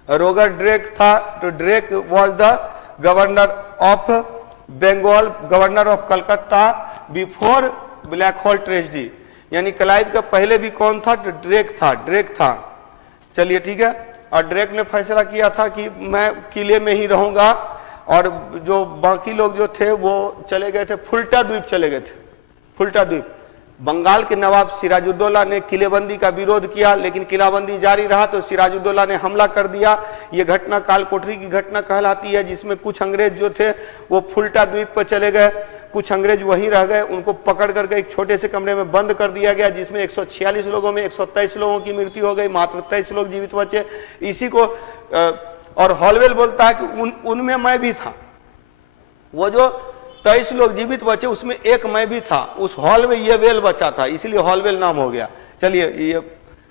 रोगर ड्रेक था। तो Drake was the governor of Bengal, governor of Calcutta before black hole tragedy. यानी क्लाइव के पहले भी कौन था? तो ड्रेक था। चलिए ठीक है। और ड्रेक ने फैसला किया था कि मैं किले में ही रहूंगा, और जो बाकी लोग जो थे वो चले गए थे, फुल्टा द्वीप चले गए थे। फुल्टा द्वीप, बंगाल के नवाब सिराजुद्दौला ने किलेबंदी का विरोध किया, लेकिन किलाबंदी जारी रहा तो सिराजुद्दौला ने हमला कर दिया। ये घटना काल कोठरी की घटना कहलाती है, जिसमें कुछ अंग्रेज जो थे वो फुल्टा द्वीप पर चले गए, कुछ अंग्रेज वहीं रह गए। उनको पकड़ करके एक छोटे से कमरे में बंद कर दिया गया, जिसमें 146 लोगों में 123 लोगों की मृत्यु हो गई, मात्र 23 लोग जीवित बचे। इसी को और हॉलवेल बोलता है कि उनमें मैं भी था। वो जो 23 लोग जीवित बचे उसमें एक मैं भी था, उस हॉल में ये वेल बचा था, इसलिए हॉलवेल नाम हो गया। चलिए, ये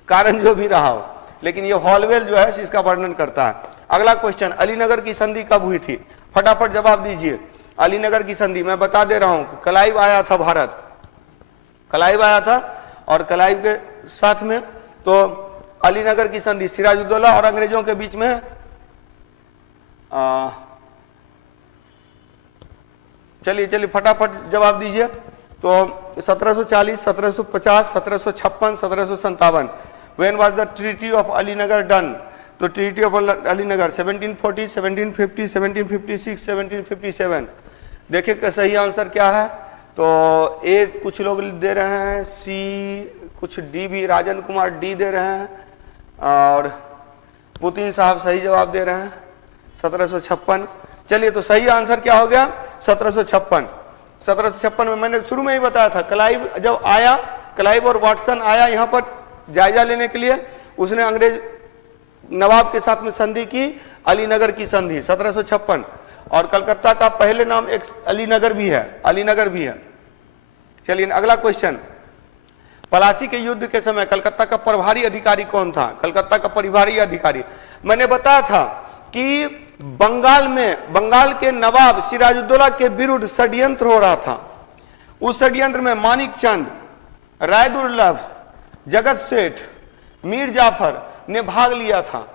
कारण जो भी रहा हो, लेकिन ये हॉलवेल जो है इसका वर्णन करता है। अगला क्वेश्चन, अलीनगर की संधि कब हुई थी? फटाफट जवाब दीजिए। अलीनगर की संधि मैं बता दे रहा हूं, क्लाइव आया था भारत, क्लाइव आया था, और क्लाइव के साथ में तो अलीनगर की संधि सिराजुद्दौला और अंग्रेजों के बीच में चलिए फटाफट जवाब दीजिए। तो 1740, 1750, 1756, 1757। When was the treaty of Alinagar done? तो ट्रीटी ऑफ अलीनगर 1740, 1750, 1756, 1757। देखिए कि सही आंसर क्या है। तो ए कुछ लोग दे रहे हैं, सी, कुछ डी भी, राजन कुमार डी दे रहे हैं, और पुतिन साहब सही जवाब दे रहे हैं 1756। चलिए, तो सही आंसर क्या हो गया? 1756। 1756 में मैंने शुरू में ही बताया था, क्लाइव जब आया, क्लाइव और वाटसन आया यहाँ पर जायजा लेने के लिए, उसने अंग्रेज नवाब के साथ में संधि की, अलीनगर की संधि 1756। और कलकत्ता का पहले नाम एक अलीनगर भी है, अलीनगर भी है। चलिए अगला क्वेश्चन, पलासी के युद्ध के समय कलकत्ता का प्रभारी अधिकारी कौन था? कलकत्ता का प्रभारी अधिकारी मैंने बताया था कि बंगाल में, बंगाल के नवाब सिराजुद्दौला के विरुद्ध षड्यंत्र हो रहा था। उस षड्यंत्र में मानिक चंद, रायदुर्लभ, जगत सेठ, मीर जाफर ने भाग लिया था।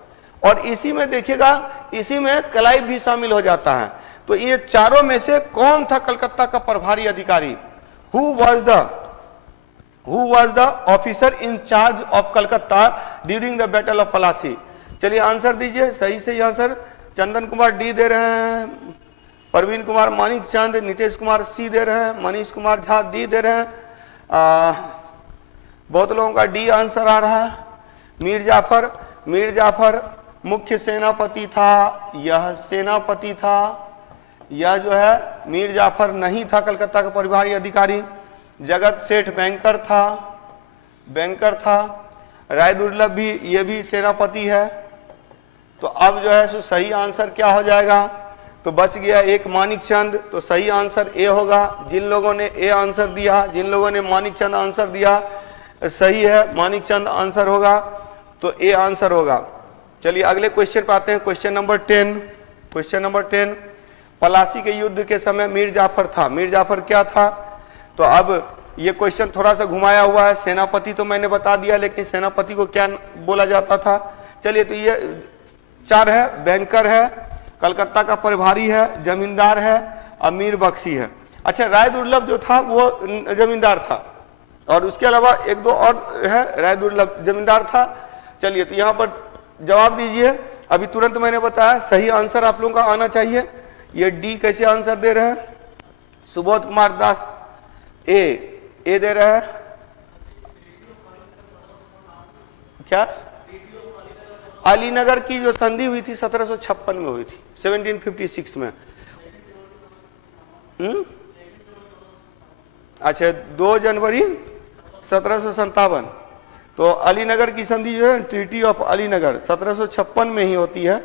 और इसी में देखिएगा, इसी में क्लाइव भी शामिल हो जाता है। तो ये चारों में से कौन था कलकत्ता का प्रभारी अधिकारी? Who was the officer in charge of Calcutta during the battle of Plassey? चलिए आंसर दीजिए, सही सही आंसर। चंदन कुमार डी दे रहे हैं, परवीन कुमार मानिक चंद, नीतीश कुमार सी दे रहे हैं, मनीष कुमार झा डी दे रहे हैं। बहुत लोगों का डी आंसर आ रहा है। मीर जाफर मुख्य सेनापति था, यह सेनापति था, यह जो है मीर जाफर नहीं था कलकत्ता का प्रभारी अधिकारी। जगत सेठ बैंकर था, रायदुर्लभ भी, ये भी सेनापति है। तो अब जो है सो सही आंसर क्या हो जाएगा? तो बच गया एक मानिक चंद, तो सही आंसर ए होगा। जिन लोगों ने ए आंसर दिया, जिन लोगों ने मानिक चंद आंसर दिया, सही है, मानिक चंद आंसर होगा, तो ए आंसर होगा। चलिए अगले क्वेश्चन पे आते हैं, क्वेश्चन नंबर 10। पलासी के युद्ध के समय मीर जाफर था। मीर जाफर क्या था? तो अब ये क्वेश्चन थोड़ा सा घुमाया हुआ है। सेनापति तो मैंने बता दिया, लेकिन सेनापति को क्या बोला जाता था। चलिए, तो ये 4 है। बैंकर है, कलकत्ता का प्रभारी है, जमींदार है, अमीर बख्शी है। अच्छा, राय दुर्लभ जो था वो जमींदार था, और उसके अलावा 1-2 और है। राय दुर्लभ जमींदार था। चलिए, तो यहाँ पर जवाब दीजिए। अभी तुरंत मैंने बताया, सही आंसर आप लोगों का आना चाहिए। ये डी कैसे आंसर दे रहे हैं? सुबोध कुमार दास ए दे रहे हैं। क्या? अलीनगर की जो संधि हुई थी 1756 में हुई थी, 1756 में। अच्छा, 2 जनवरी 1757। तो अलीनगर की संधि जो है, ट्रीटी ऑफ अलीनगर 1756 में ही होती है।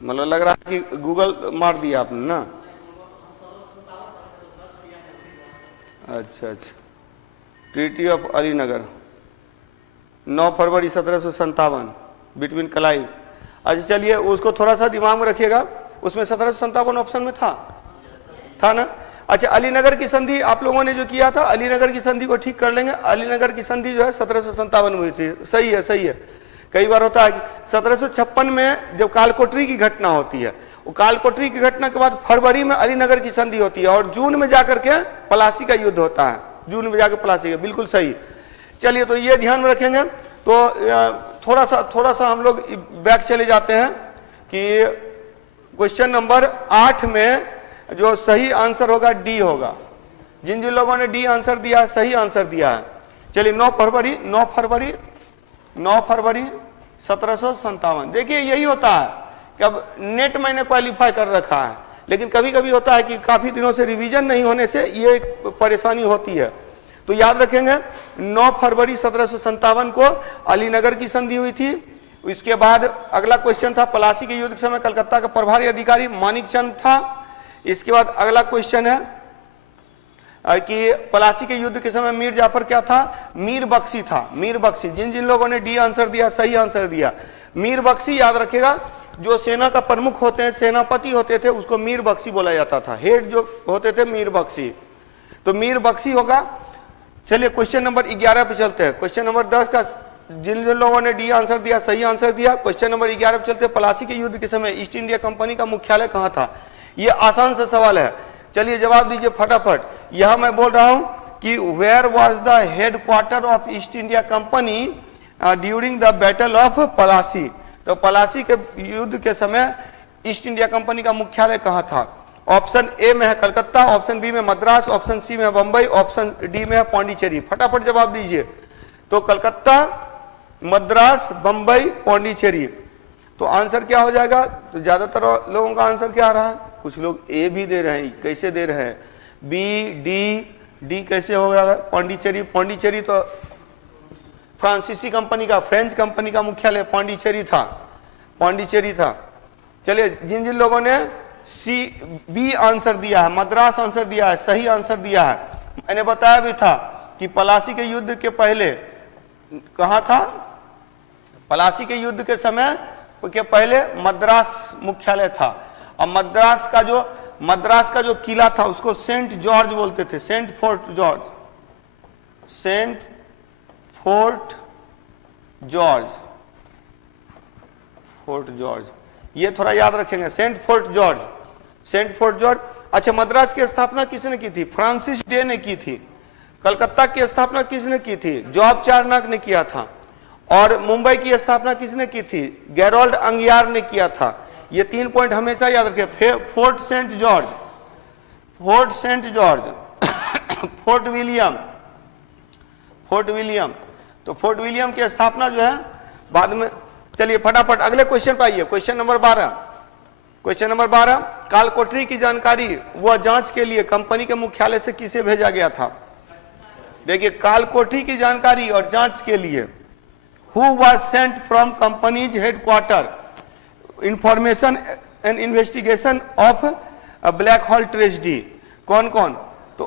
मतलब लग रहा है कि गूगल मार दिया आपने ना। अच्छा, treaty of Alinagar 9 February 1757 between Clive. अच्छा, चलिए उसको थोड़ा सा दिमाग में रखिएगा। उसमें 1757 ऑप्शन में था ना। अच्छा, अलीनगर की संधि आप लोगों ने जो किया था, अलीनगर की संधि को ठीक कर लेंगे। अलीनगर की संधि जो है 1757 में हुई थी। सही है। कई बार होता है कि 1756 में जब कालकोटरी की घटना होती है, वो कालकोटरी की घटना के बाद फरवरी में अलीनगर की संधि होती है, और जून में जाकर के पलासी का युद्ध होता है। जून में जाकर पलासी का, बिल्कुल सही। चलिए, तो ये ध्यान में रखेंगे। तो थोड़ा सा हम लोग बैक चले जाते हैं कि क्वेश्चन नंबर 8 में जो सही आंसर होगा डी होगा। जिन लोगों ने डी आंसर दिया, सही आंसर दिया है। चलिए, 9 फरवरी 1757। देखिए, यही होता है कि अब नेट मैंने क्वालिफाई कर रखा है, लेकिन कभी कभी होता है कि काफी दिनों से रिवीजन नहीं होने से ये एक परेशानी होती है। तो याद रखेंगे, 9 फरवरी 1757 को अलीनगर की संधि हुई थी। इसके बाद अगला क्वेश्चन था, पलासी के युद्ध के समय कलकत्ता का प्रभारी अधिकारी मानिकचंद था। इसके बाद अगला क्वेश्चन है कि पलासी के युद्ध के समय मीर जाफर क्या था? मीर बख्शी था। मीर बख्शी। जिन लोगों ने डी आंसर दिया, सही आंसर दिया। मीर बख्शी याद रखेगा, जो सेना का प्रमुख होते हैं, सेनापति होते थे, उसको मीर बख्शी बोला जाता था। हेड जो होते थे, मीर बख्शी। तो मीर बख्शी होगा। चलिए, क्वेश्चन नंबर 11 पे चलते हैं। क्वेश्चन नंबर 10 का जिन लोगों ने डी आंसर दिया, सही आंसर दिया। क्वेश्चन नंबर 11 पे चलते हैं। पलासी के युद्ध के समय ईस्ट इंडिया कंपनी का मुख्यालय कहाँ था? ये आसान सा सवाल है। चलिए, जवाब दीजिए फटाफट। यह मैं बोल रहा हूं कि where was the head quarter of East India company during the battle of Plassey? तो पलासी के युद्ध के समय ईस्ट इंडिया कंपनी का मुख्यालय कहाँ था? ऑप्शन ए में है कलकत्ता, ऑप्शन बी में मद्रास, ऑप्शन सी में है बंबई, ऑप्शन डी में है पांडिचेरी। फटाफट जवाब दीजिए। तो कलकत्ता, मद्रास, बंबई, पांडिचेरी। तो आंसर क्या हो जाएगा? तो ज्यादातर लोगों का आंसर क्या आ रहा है? कुछ लोग ए भी दे रहे हैं। कैसे दे रहे हैं? बी, डी कैसे होगा? पांडिचेरी। पांडिचेरी तो फ्रांसीसी कंपनी का, फ्रेंच कंपनी का मुख्यालय पांडिचेरी था। चलिए, जिन लोगों ने बी आंसर दिया है, मद्रास आंसर दिया है, सही आंसर दिया है। मैंने बताया भी था कि पलासी के युद्ध के पहले कहाँ था? पलासी के युद्ध के समय के पहले मद्रास मुख्यालय था। और मद्रास का जो किला था उसको सेंट जॉर्ज बोलते थे। सेंट फोर्ट जॉर्ज, ये थोड़ा याद रखेंगे। Saint Fort George. अच्छा, मद्रास की स्थापना किसने की थी? फ्रांसिस डे ने की थी। कलकत्ता की स्थापना किसने की थी? जॉब चार्नक ने किया था। और मुंबई की स्थापना किसने की थी? गैरोल्ड अंगियार ने किया था। ये 3 पॉइंट हमेशा याद रखें। Fort Saint George, Fort William. तो फोर्ट विलियम की स्थापना जो है बाद में। चलिए, फटाफट अगले क्वेश्चन पे आइए। Question number 12। कालकोटरी की जानकारी व जांच के लिए कंपनी के मुख्यालय से किसे भेजा गया था? देखिए, कालकोटरी की जानकारी और जांच के लिए who was sent from companies headquarter information and investigation of black hole tragedy. कौन? तो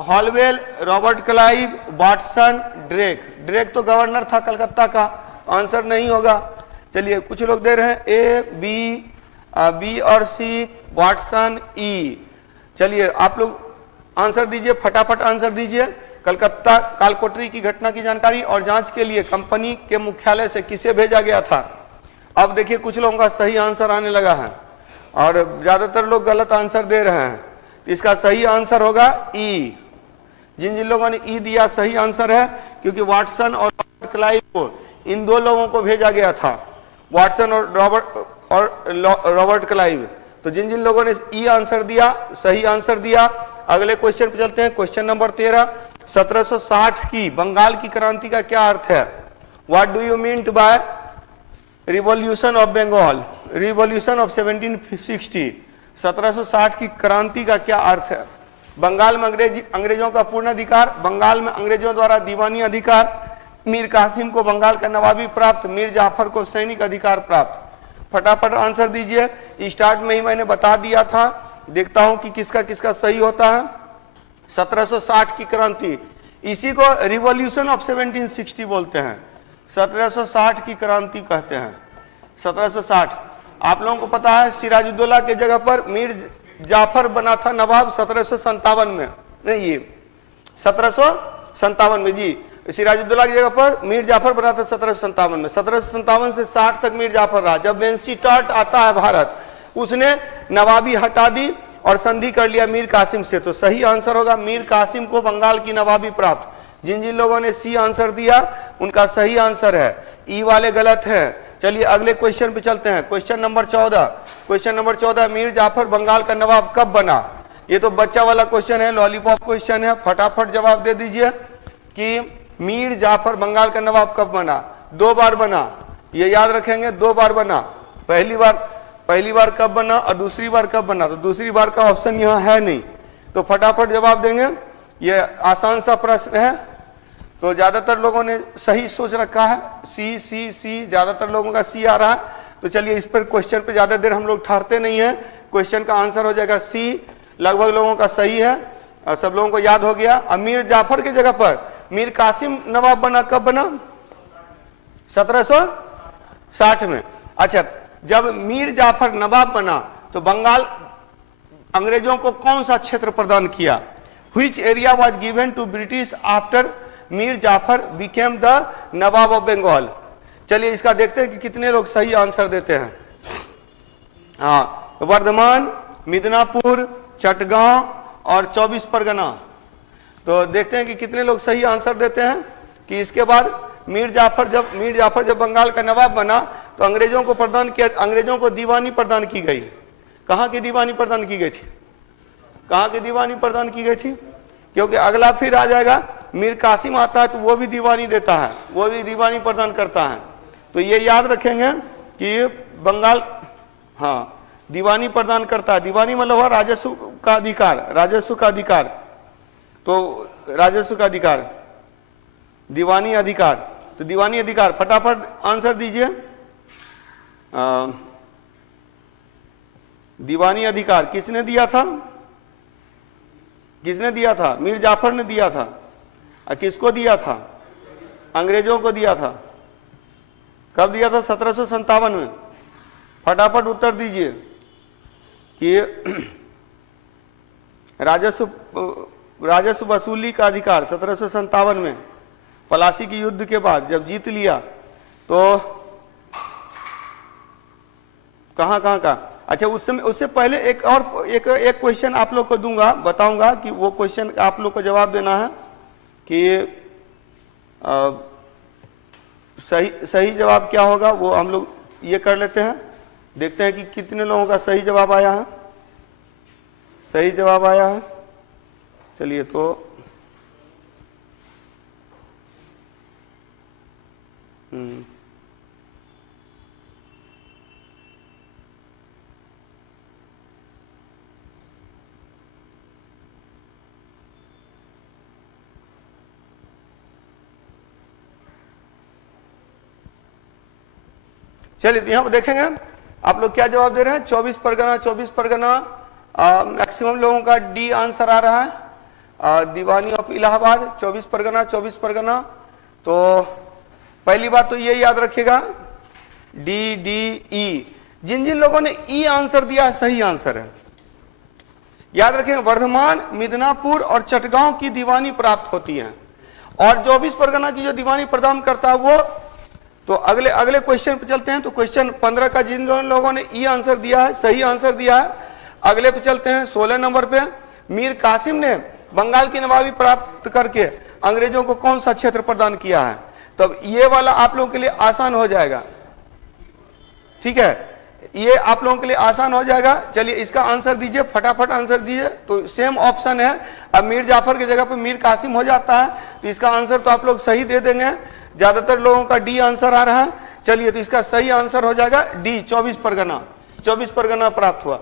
Holwell, Robert Clive, Watson, Drake तो गवर्नर था कलकत्ता का। आंसर नहीं होगा। चलिए, कुछ लोग दे रहे हैं ए, बी, बी और सी, वाटसन, ई। चलिए आप लोग आंसर दीजिए, फटाफट आंसर दीजिए। कलकत्ता कालकोटरी की घटना की जानकारी और जांच के लिए कंपनी के मुख्यालय से किसे भेजा गया था? अब देखिए कुछ लोगों का सही आंसर आने लगा है और ज्यादातर लोग गलत आंसर दे रहे हैं। इसका सही आंसर होगा ई। जिन जिन लोगों ने ई दिया सही आंसर है, क्योंकि वाटसन और क्लाइव को, इन दो लोगों को भेजा गया था, वाटसन और रॉबर्ट क्लाइव। तो जिन जिन लोगों ने ई आंसर दिया सही आंसर दिया। अगले क्वेश्चन पे चलते हैं, क्वेश्चन नंबर 13। 1760 की बंगाल की क्रांति का क्या अर्थ है? What do you mean by revolution of Bengal, revolution of 1760? 1760 की क्रांति का क्या अर्थ है? बंगाल में अंग्रेजों का पूर्ण अधिकार, बंगाल में अंग्रेजों द्वारा दीवानी अधिकार, मीर कासिम को बंगाल का नवाबी प्राप्त, मीर जाफर को सैनिक अधिकार प्राप्त। फटाफट आंसर दीजिए। स्टार्ट में ही मैंने बता दिया था, देखता हूं कि किसका किसका सही होता है। 1760 की क्रांति, इसी को रिवॉल्यूशन ऑफ 1760 बोलते हैं, 1760 की क्रांति कहते हैं। 1760 आप लोगों को पता है सिराजुद्दौला के जगह पर मीर जाफर बना था नवाब 1757 में, नहीं ये 1757 में जी, सिराजुद्दौला की जगह पर मीर जाफर बना था 1757 में। 1757 से 60 तक मीर जाफर रहा। जब वेंसीटाट आता है भारत, उसने नवाबी हटा दी और संधि कर लिया मीर कासिम से। तो सही आंसर होगा मीर कासिम को बंगाल की नवाबी प्राप्त। जिन जिन लोगों ने सी आंसर दिया उनका सही आंसर है, ई वाले गलत है। चलिए अगले क्वेश्चन पे चलते हैं, question number 14। Question number 14, Mir Jafar Bengal का नवाब कब बना? ये तो बच्चा वाला क्वेश्चन है, लॉलीपॉप क्वेश्चन है। फटाफट जवाब दे दीजिए कि मीर जाफर बंगाल का नवाब कब बना? 2 बार बना, ये याद रखेंगे, 2 बार बना। पहली बार कब बना और दूसरी बार कब बना? तो दूसरी बार का ऑप्शन यहाँ है नहीं, तो फटाफट जवाब देंगे। ये आसान सा प्रश्न है, तो ज्यादातर लोगों ने सही सोच रखा है, सी सी सी, ज्यादातर लोगों का सी आ रहा है। तो चलिए इस पर क्वेश्चन पे ज्यादा देर हम लोग ठहरते नहीं है, क्वेश्चन का आंसर हो जाएगा सी। लगभग लोगों का सही है और सब लोगों को याद हो गया। अब मीर जाफर की जगह पर मीर कासिम नवाब बना, कब बना? 1760 में। अच्छा, जब मीर जाफर नवाब बना तो बंगाल अंग्रेजों को कौन सा क्षेत्र प्रदान किया? Which area was given to British after Mir Jafar became the nawab of Bengal? चलिए इसका देखते हैं कि कितने लोग सही आंसर देते हैं। हाँ, वर्धमान, मिदनापुर, चटगांव और 24 परगना। तो देखते हैं कि कितने लोग सही आंसर देते हैं कि इसके बाद मीर जाफर जब बंगाल का नवाब बना तो अंग्रेजों को प्रदान किया, अंग्रेजों को दीवानी प्रदान की गई। कहाँ की दीवानी प्रदान की गई थी? कहाँ की दीवानी प्रदान की गई थी? क्योंकि अगला फिर आ जाएगा, मीर कासिम आता है तो वो भी दीवानी देता है, वो भी दीवानी प्रदान करता है। तो ये याद रखेंगे कि बंगाल हाँ दीवानी प्रदान करता है। दीवानी मतलब हुआ राजस्व का अधिकार, राजस्व का अधिकार। तो राजस्व का अधिकार, दीवानी अधिकार, तो दीवानी अधिकार। फटाफट आंसर दीजिए। दीवानी अधिकार किसने दिया था? किसने दिया था? मीर जाफर ने दिया था। और किसको दिया था? अंग्रेजों को दिया था। कब दिया था? 1757 में। फटाफट उत्तर दीजिए कि राजस्व वसूली का अधिकार 1757 में, पलासी के युद्ध के बाद जब जीत लिया तो कहां का? अच्छा, उस समय, उससे पहले एक एक क्वेश्चन आप लोग को दूंगा, बताऊंगा कि वो क्वेश्चन आप लोग को जवाब देना है कि सही जवाब क्या होगा। वो हम लोग ये कर लेते हैं, देखते हैं कि कितने लोगों का सही जवाब आया है। सही जवाब आया है, चलिए तो चलिए यहाँ पर देखेंगे आप लोग क्या जवाब दे रहे हैं। 24 परगना मैक्सिमम लोगों का डी आंसर आ रहा है। दीवानी ऑफ इलाहाबाद 24 परगना। तो पहली बात तो ये याद रखिएगा, डी डी ई जिन जिन लोगों ने ई आंसर दिया है सही आंसर है। याद रखें, वर्धमान, मिदनापुर और चटगांव की दीवानी प्राप्त होती है, और 24 परगना की जो दीवानी प्रदान करता है वो। तो अगले क्वेश्चन पे चलते हैं। तो क्वेश्चन 15 का जिन लोगों ने ई आंसर दिया है सही आंसर दिया है। अगले पे चलते हैं 16 नंबर पे। मीर कासिम ने बंगाल की नवाबी प्राप्त करके अंग्रेजों को कौन सा क्षेत्र प्रदान किया है? तो ये वाला आप लोगों के लिए आसान हो जाएगा, ठीक है, ये आप लोगों के लिए आसान हो जाएगा। चलिए इसका आंसर दीजिए, फटाफट आंसर दीजिए। तो सेम ऑप्शन है, अब मीर जाफर की जगह पर मीर कासिम हो जाता है, तो इसका आंसर तो आप लोग सही दे देंगे। ज्यादातर लोगों का डी आंसर आ रहा है। चलिए तो इसका सही आंसर हो जाएगा डी, 24 परगना। 24 परगना प्राप्त हुआ।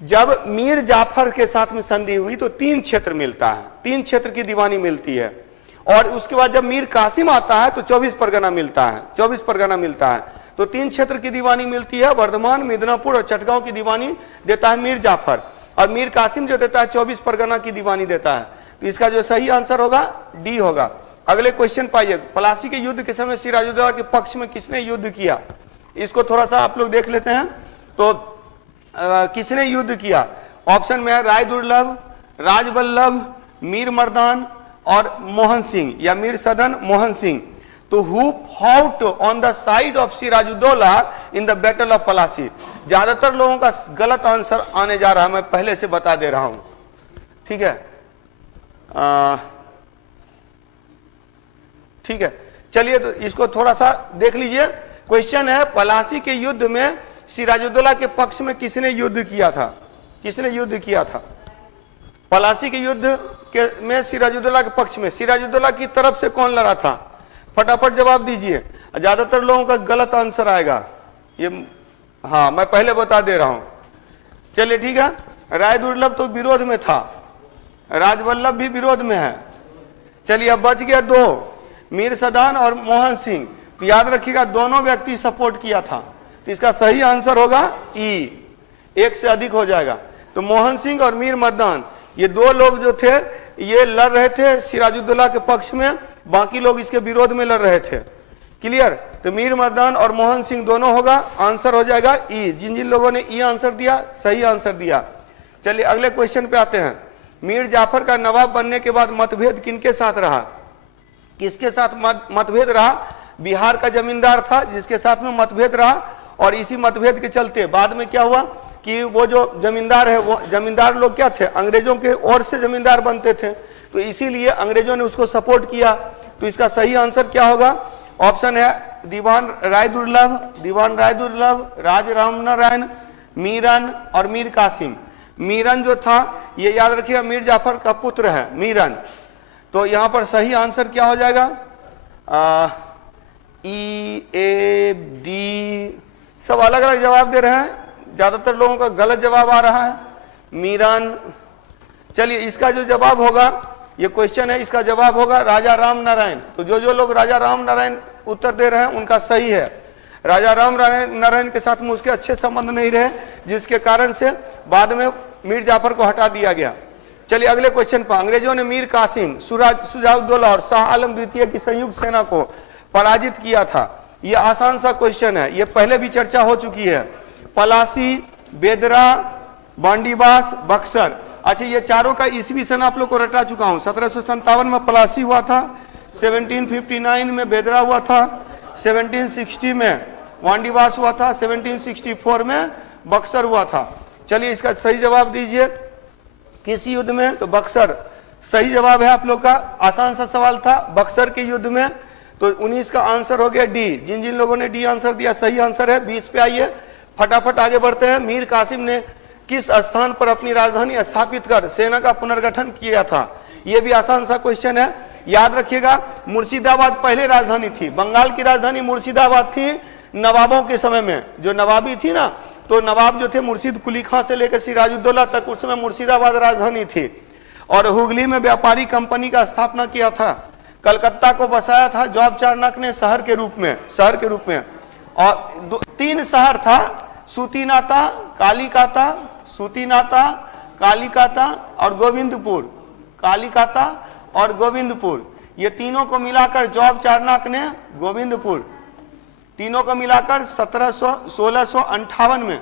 जब मीर जाफर के साथ में संधि हुई तो 3 क्षेत्र मिलता है, 3 क्षेत्र की दीवानी मिलती है, और उसके बाद जब मीर कासिम आता है तो 24 परगना मिलता है, 24 परगना मिलता है। तो 3 क्षेत्र की दीवानी मिलती है, वर्धमान, मिदनापुर और चटगांव की दीवानी देता है मीर जाफर, और मीर कासिम जो देता है 24 परगना की दीवानी देता है। तो इसका जो सही आंसर होगा डी होगा। अगले क्वेश्चन पाइए, पलासी के युद्ध के समय सिराजुद्दौला के पक्ष में किसने युद्ध किया? इसको थोड़ा सा आप लोग देख लेते हैं। तो किसने युद्ध किया? ऑप्शन में है राय दुर्लभ, राजवल्लभ, मीर मर्दान और मोहन सिंह, या मीर सदन मोहन सिंह। तो who fought on the side of Sirajuddaulah in the battle of Plassey? ज्यादातर लोगों का गलत आंसर आने जा रहा है, मैं पहले से बता दे रहा हूं, ठीक है। ठीक है, चलिए तो इसको थोड़ा सा देख लीजिए। क्वेश्चन है, पलासी के युद्ध में सिराजुद्दौला के पक्ष में किसने युद्ध किया था? किसने युद्ध किया था? पलासी के युद्ध के में सिराजुद्दौला के पक्ष में सिराजुद्दौला की तरफ से कौन लड़ा था? फटाफट जवाब दीजिए, ज्यादातर लोगों का गलत आंसर आएगा ये, हाँ मैं पहले बता दे रहा हूं। चलिए ठीक है, राय दुर्लभ तो विरोध में था, राजवल्लभ भी विरोध में है। चलिए अब बच गया 2, मीर सदान और मोहन सिंह। तो याद रखिएगा दोनों व्यक्ति सपोर्ट किया था, तो इसका सही आंसर होगा ई, 1 से अधिक हो जाएगा। तो मोहन सिंह और मीर मर्दान ये 2 लोग जो थे ये लड़ रहे थे सिराजुद्दौला के पक्ष में, बाकी लोग इसके विरोध में लड़ रहे थे। क्लियर? तो मीर मर्दान और मोहन सिंह दोनों होगा, आंसर हो जाएगा ई। जिन जिन लोगों ने ई आंसर दिया सही आंसर दिया। चलिए अगले क्वेश्चन पे आते हैं। मीर जाफर का नवाब बनने के बाद मतभेद किनके साथ रहा? किसके साथ मतभेद रहा? बिहार का जमींदार था जिसके साथ में मतभेद रहा, और इसी मतभेद के चलते बाद में क्या हुआ कि वो जो जमींदार है, वो जमींदार लोग क्या थे? अंग्रेजों के ओर से जमींदार बनते थे, तो इसीलिए अंग्रेजों ने उसको सपोर्ट किया। तो इसका सही आंसर क्या होगा? ऑप्शन है दीवान राय दुर्लभ, राज रामनारायण, मीरन और मीर कासिम। मीरन जो था ये याद रखिएगा मीर जाफर का पुत्र है मीरन। तो यहां पर सही आंसर क्या हो जाएगा? ई, ए, डी, सब अलग अलग जवाब दे रहे हैं, ज्यादातर लोगों का गलत जवाब आ रहा है मीरन। चलिए इसका जो जवाब होगा, ये क्वेश्चन है, इसका जवाब होगा राजा राम नारायण। तो जो लोग राजा राम नारायण उत्तर दे रहे हैं उनका सही है। राजा राम नारायण के साथ में उसके अच्छे संबंध नहीं रहे, जिसके कारण से बाद में मीर जाफर को हटा दिया गया। चलिए अगले क्वेश्चन पर, अंग्रेजों ने मीर कासिम, सिराजुद्दौला और शाह आलम द्वितीय की संयुक्त सेना को पराजित किया था। ये आसान सा क्वेश्चन है, ये पहले भी चर्चा हो चुकी है। पलासी, बेदरा, बांडीबास, बक्सर। अच्छा ये चारों का ईस्वी सन आप लोग को रटा चुका हूं। 1757 में पलासी हुआ था, 1759 में बेदरा हुआ था, 1760 में वांडीवास हुआ था, 1764 में बक्सर हुआ था। चलिए इसका सही जवाब दीजिए, किस युद्ध में? तो बक्सर सही जवाब है आप लोग का। आसान सा सवाल था, बक्सर के युद्ध में। तो 19 का आंसर हो गया डी। जिन जिन लोगों ने डी आंसर दिया सही आंसर है। 20 पे आइए, फटाफट आगे बढ़ते हैं। मीर कासिम ने किस स्थान पर अपनी राजधानी स्थापित कर सेना का पुनर्गठन किया था? यह भी आसान सा क्वेश्चन है, याद रखिएगा। मुर्शिदाबाद पहले राजधानी थी, बंगाल की राजधानी मुर्शिदाबाद थी नवाबों के समय में। जो नवाबी थी ना, तो नवाब जो थे मुर्शिद कुली खां से लेकर सिराजुद्दौला तक, उस समय मुर्शिदाबाद राजधानी थी। और हुगली में व्यापारी कंपनी का स्थापना किया था। कलकत्ता को बसाया था जॉब चार्नक ने शहर के रूप में। और 3 शहर था, सूतीनाता, कालिकाता और गोविंदपुर। ये तीनों को मिलाकर जॉब चार्नक ने तीनों को मिलाकर 1698 में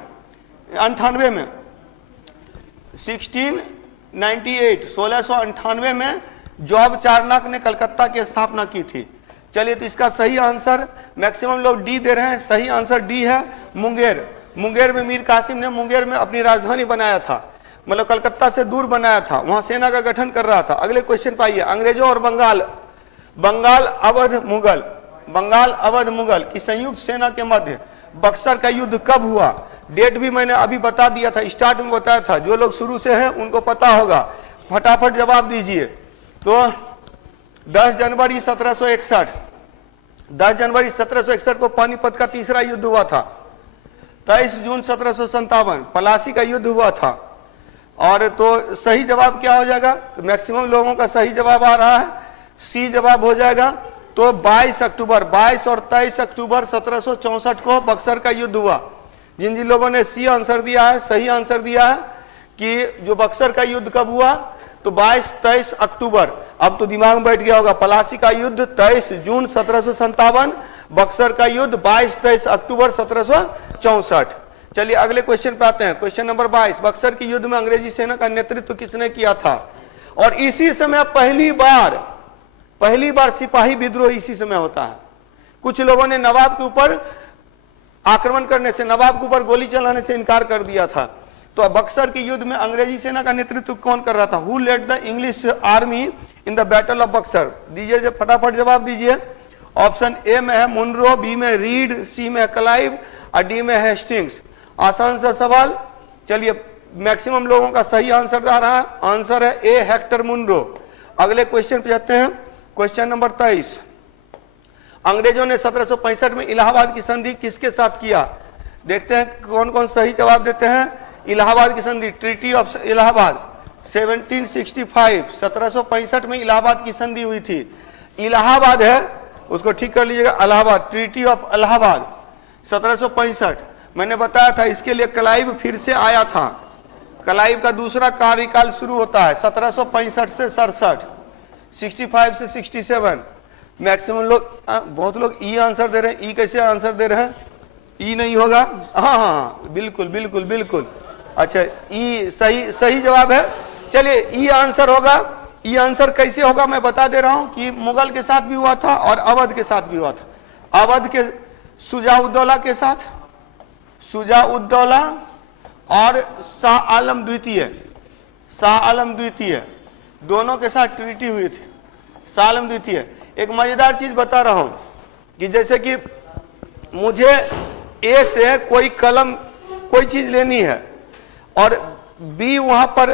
1698 में जॉब चार्नक ने कलकत्ता की स्थापना की थी। चलिए, तो इसका सही आंसर मैक्सिमम लोग डी दे रहे हैं। सही आंसर डी है, मुंगेर। मुंगेर में मीर कासिम ने मुंगेर में अपनी राजधानी बनाया था, मतलब कलकत्ता से दूर बनाया था, वहां सेना का गठन कर रहा था। अगले क्वेश्चन पाइए, अंग्रेजों और बंगाल अवध मुगल की संयुक्त सेना के मध्य बक्सर का युद्ध कब हुआ? डेट भी मैंने अभी बता दिया था, स्टार्ट में बताया था। जो लोग शुरू से हैं उनको पता होगा, फटाफट जवाब दीजिए। तो 10 जनवरी 1761, 10 जनवरी 1761 को पानीपत का तीसरा युद्ध हुआ था। 23 जून 1757 पलासी का युद्ध हुआ था। और तो सही जवाब क्या हो जाएगा? तो मैक्सिमम लोगों का सही जवाब आ रहा है, सी जवाब हो जाएगा। तो 22 और 23 अक्टूबर 1764 को बक्सर का युद्ध हुआ। जिन जिन लोगों ने सी आंसर दिया है, सही आंसर दिया है कि जो बक्सर का युद्ध कब हुआ, तो 22-23 अक्टूबर। अब तो दिमाग में बैठ गया होगा, पलासी का युद्ध 23 जून 1757, बक्सर का युद्ध 22-23 अक्टूबर 1764। चलिए अगले क्वेश्चन पे आते हैं। क्वेश्चन नंबर 22, बक्सर के युद्ध में अंग्रेजी सेना का नेतृत्व किसने किया था? और इसी समय पहली बार सिपाही विद्रोह इसी समय होता है। कुछ लोगों ने नवाब के ऊपर आक्रमण करने से, नवाब के ऊपर गोली चलाने से इनकार कर दिया था। तो बक्सर के युद्ध में अंग्रेजी सेना का नेतृत्व कौन कर रहा था? Who led the English army in the battle of Buxar? दीजिए, फटाफट जवाब दीजिए। ऑप्शन ए में है मुनरो, बी में रीड, सी में क्लाइव और डी में हेस्टिंग्स। आसान सा सवाल। चलिए, मैक्सिमम लोगों का सही आंसर आ रहा है, आंसर है ए, हेक्टर मुनरो। अगले क्वेश्चन पे जाते हैं। क्वेश्चन नंबर 23, अंग्रेजों ने 1765 में इलाहाबाद की संधि किसके साथ किया? देखते हैं कौन कौन सही जवाब देते हैं। इलाहाबाद की संधि, ट्रीटी ऑफ इलाहाबाद 1765, 1765 में इलाहाबाद की संधि हुई थी। इलाहाबाद है, उसको ठीक कर लीजिएगा, इलाहाबाद, ट्रीटी ऑफ इलाहाबाद 1765। मैंने बताया था इसके लिए क्लाइव फिर से आया था। क्लाइव का दूसरा कार्यकाल शुरू होता है 1765 से 67, 65 से 67। मैक्सिमम लोग, बहुत लोग ई आंसर दे रहे हैं। ई कैसे आंसर दे रहे हैं? ई नहीं होगा? हाँ, बिल्कुल। अच्छा, ई सही जवाब है। चलिए, ई आंसर होगा। ई आंसर कैसे होगा मैं बता दे रहा हूं कि मुगल के साथ भी हुआ था और अवध के साथ भी हुआ था। अवध के शुजा-उद-दौला के साथ, शुजा-उद-दौला और शाह आलम द्वितीय दोनों के साथ ट्रीटी हुई थी। शाह आलम द्वितीय। एक मजेदार चीज बता रहा हूं कि जैसे कि मुझे ए से कोई कलम, कोई चीज लेनी है और बी, वहां पर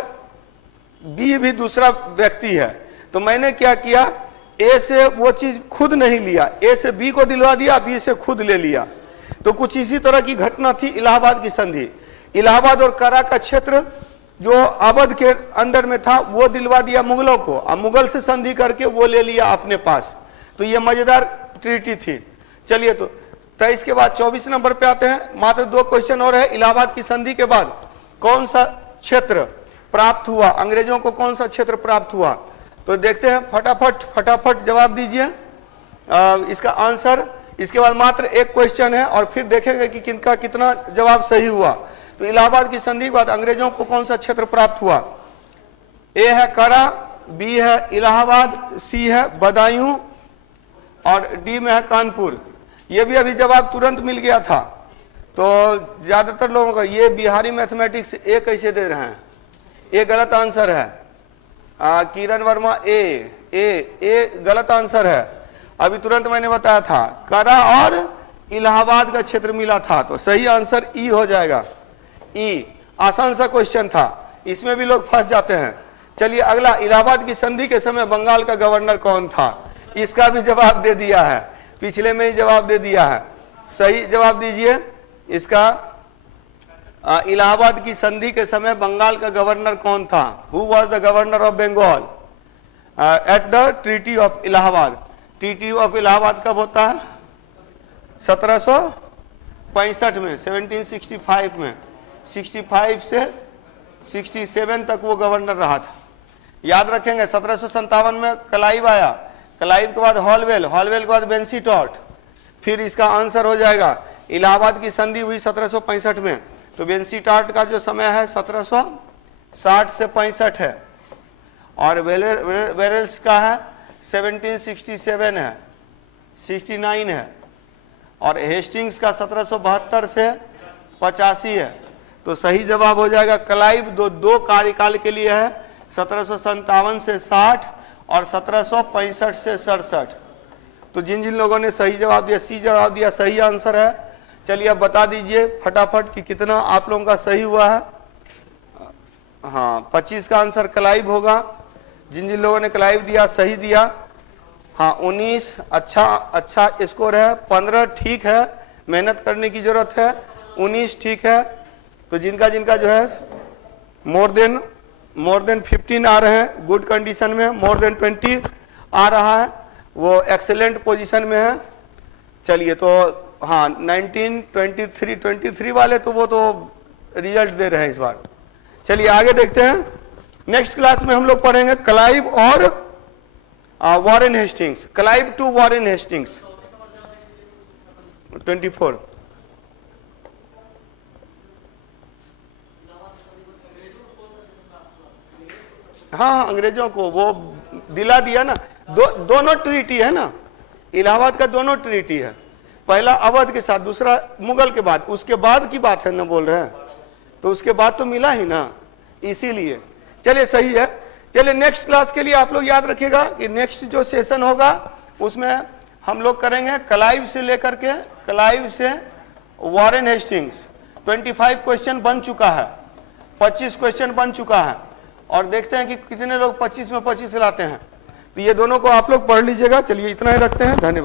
बी भी दूसरा व्यक्ति है, तो मैंने क्या किया, ए से वो चीज खुद नहीं लिया, ए से बी को दिलवा दिया, बी से खुद ले लिया। तो कुछ इसी तरह की घटना थी इलाहाबाद की संधि। इलाहाबाद और करा का क्षेत्र जो अवध के अंडर में था वो दिलवा दिया मुगलों को, और मुगल से संधि करके वो ले लिया अपने पास। तो ये मजेदार ट्रीटी थी। चलिए, तो 23 के बाद 24 नंबर पे आते हैं। मात्र 2 क्वेश्चन और है। इलाहाबाद की संधि के बाद कौन सा क्षेत्र प्राप्त हुआ? अंग्रेजों को कौन सा क्षेत्र प्राप्त हुआ? तो देखते हैं, फटाफट जवाब दीजिए इसका आंसर। इसके बाद मात्र 1 क्वेश्चन है और फिर देखेंगे कि किनका कितना जवाब सही हुआ। तो इलाहाबाद की संधि के बाद अंग्रेजों को कौन सा क्षेत्र प्राप्त हुआ? ए है करा, बी है इलाहाबाद, सी है बदायूं और डी में है कानपुर। ये भी अभी जवाब तुरंत मिल गया था। तो ज्यादातर लोगों का ये बिहारी मैथमेटिक्स ए कैसे दे रहे हैं? ए गलत आंसर है। किरण वर्मा ए गलत आंसर है। अभी तुरंत मैंने बताया था करा और इलाहाबाद का क्षेत्र मिला था, तो सही आंसर ई हो जाएगा। ई आसान सा क्वेश्चन था, इसमें भी लोग फंस जाते हैं। चलिए अगला, इलाहाबाद की संधि के समय बंगाल का गवर्नर कौन था? इसका भी जवाब दे दिया है, पिछले में ही जवाब दे दिया है। सही जवाब दीजिए इसका। इलाहाबाद की संधि के समय बंगाल का गवर्नर कौन था? Who was the governor of Bengal at the treaty of Allahabad? Treaty of Allahabad कब होता है? 1765 में, 1765 में। 65 से 67 तक वो गवर्नर रहा था। याद रखेंगे 1757 में क्लाइव आया, क्लाइव के बाद हॉलवेल, हॉलवेल के बाद बेंसीटॉट, फिर इसका आंसर हो जाएगा इलाहाबाद की संधि हुई 1765 में, तो वेंसीटार्ट का जो समय है 1760 से 65 है, और वेरेल्स का है 1767 है, 69 है, और हेस्टिंग्स का 1772 से 85 है। तो सही जवाब हो जाएगा क्लाइव दो कार्यकाल के लिए है, 1757 से 60 और 1765 से 67। तो जिन जिन लोगों ने सही जवाब दिया, सी जवाब दिया, सही आंसर है। चलिए अब बता दीजिए फटाफट कि कितना आप लोगों का सही हुआ है। हाँ, 25 का आंसर क्लाइव होगा। जिन जिन लोगों ने क्लाइव दिया सही दिया। हाँ, 19 अच्छा स्कोर है। 15 ठीक है, मेहनत करने की जरूरत है। 19 ठीक है। तो जिनका जिनका जो है मोर देन 15 आ रहे हैं, गुड कंडीशन में, मोर देन 20 आ रहा है, वो एक्सेलेंट पोजीशन में है। चलिए, तो हाँ 19, 23 वाले तो वो तो रिजल्ट दे रहे हैं इस बार। चलिए आगे देखते हैं। नेक्स्ट क्लास में हम लोग पढ़ेंगे क्लाइव और Warren Hastings, Clive to Warren Hastings 24। हाँ, अंग्रेजों को वो दिला दिया ना। दोनों ट्रीटी है ना, इलाहाबाद का दोनों ट्रीटी है, पहला अवध के साथ, दूसरा मुगल के बाद, उसके बाद की बात है ना बोल रहे हैं, तो उसके बाद तो मिला ही ना, इसीलिए। चलिए सही है। चलिए नेक्स्ट क्लास के लिए आप लोग याद रखिएगा कि नेक्स्ट जो सेशन होगा उसमें हम लोग करेंगे क्लाइव से लेकर के, क्लाइव से वॉरेन हेस्टिंग्स। 25 क्वेश्चन बन चुका है, 25 क्वेश्चन बन चुका है, और देखते हैं कि कितने लोग 25 में 25 लाते हैं। तो ये दोनों को आप लोग पढ़ लीजिएगा। चलिए इतना ही रखते हैं, धन्यवाद।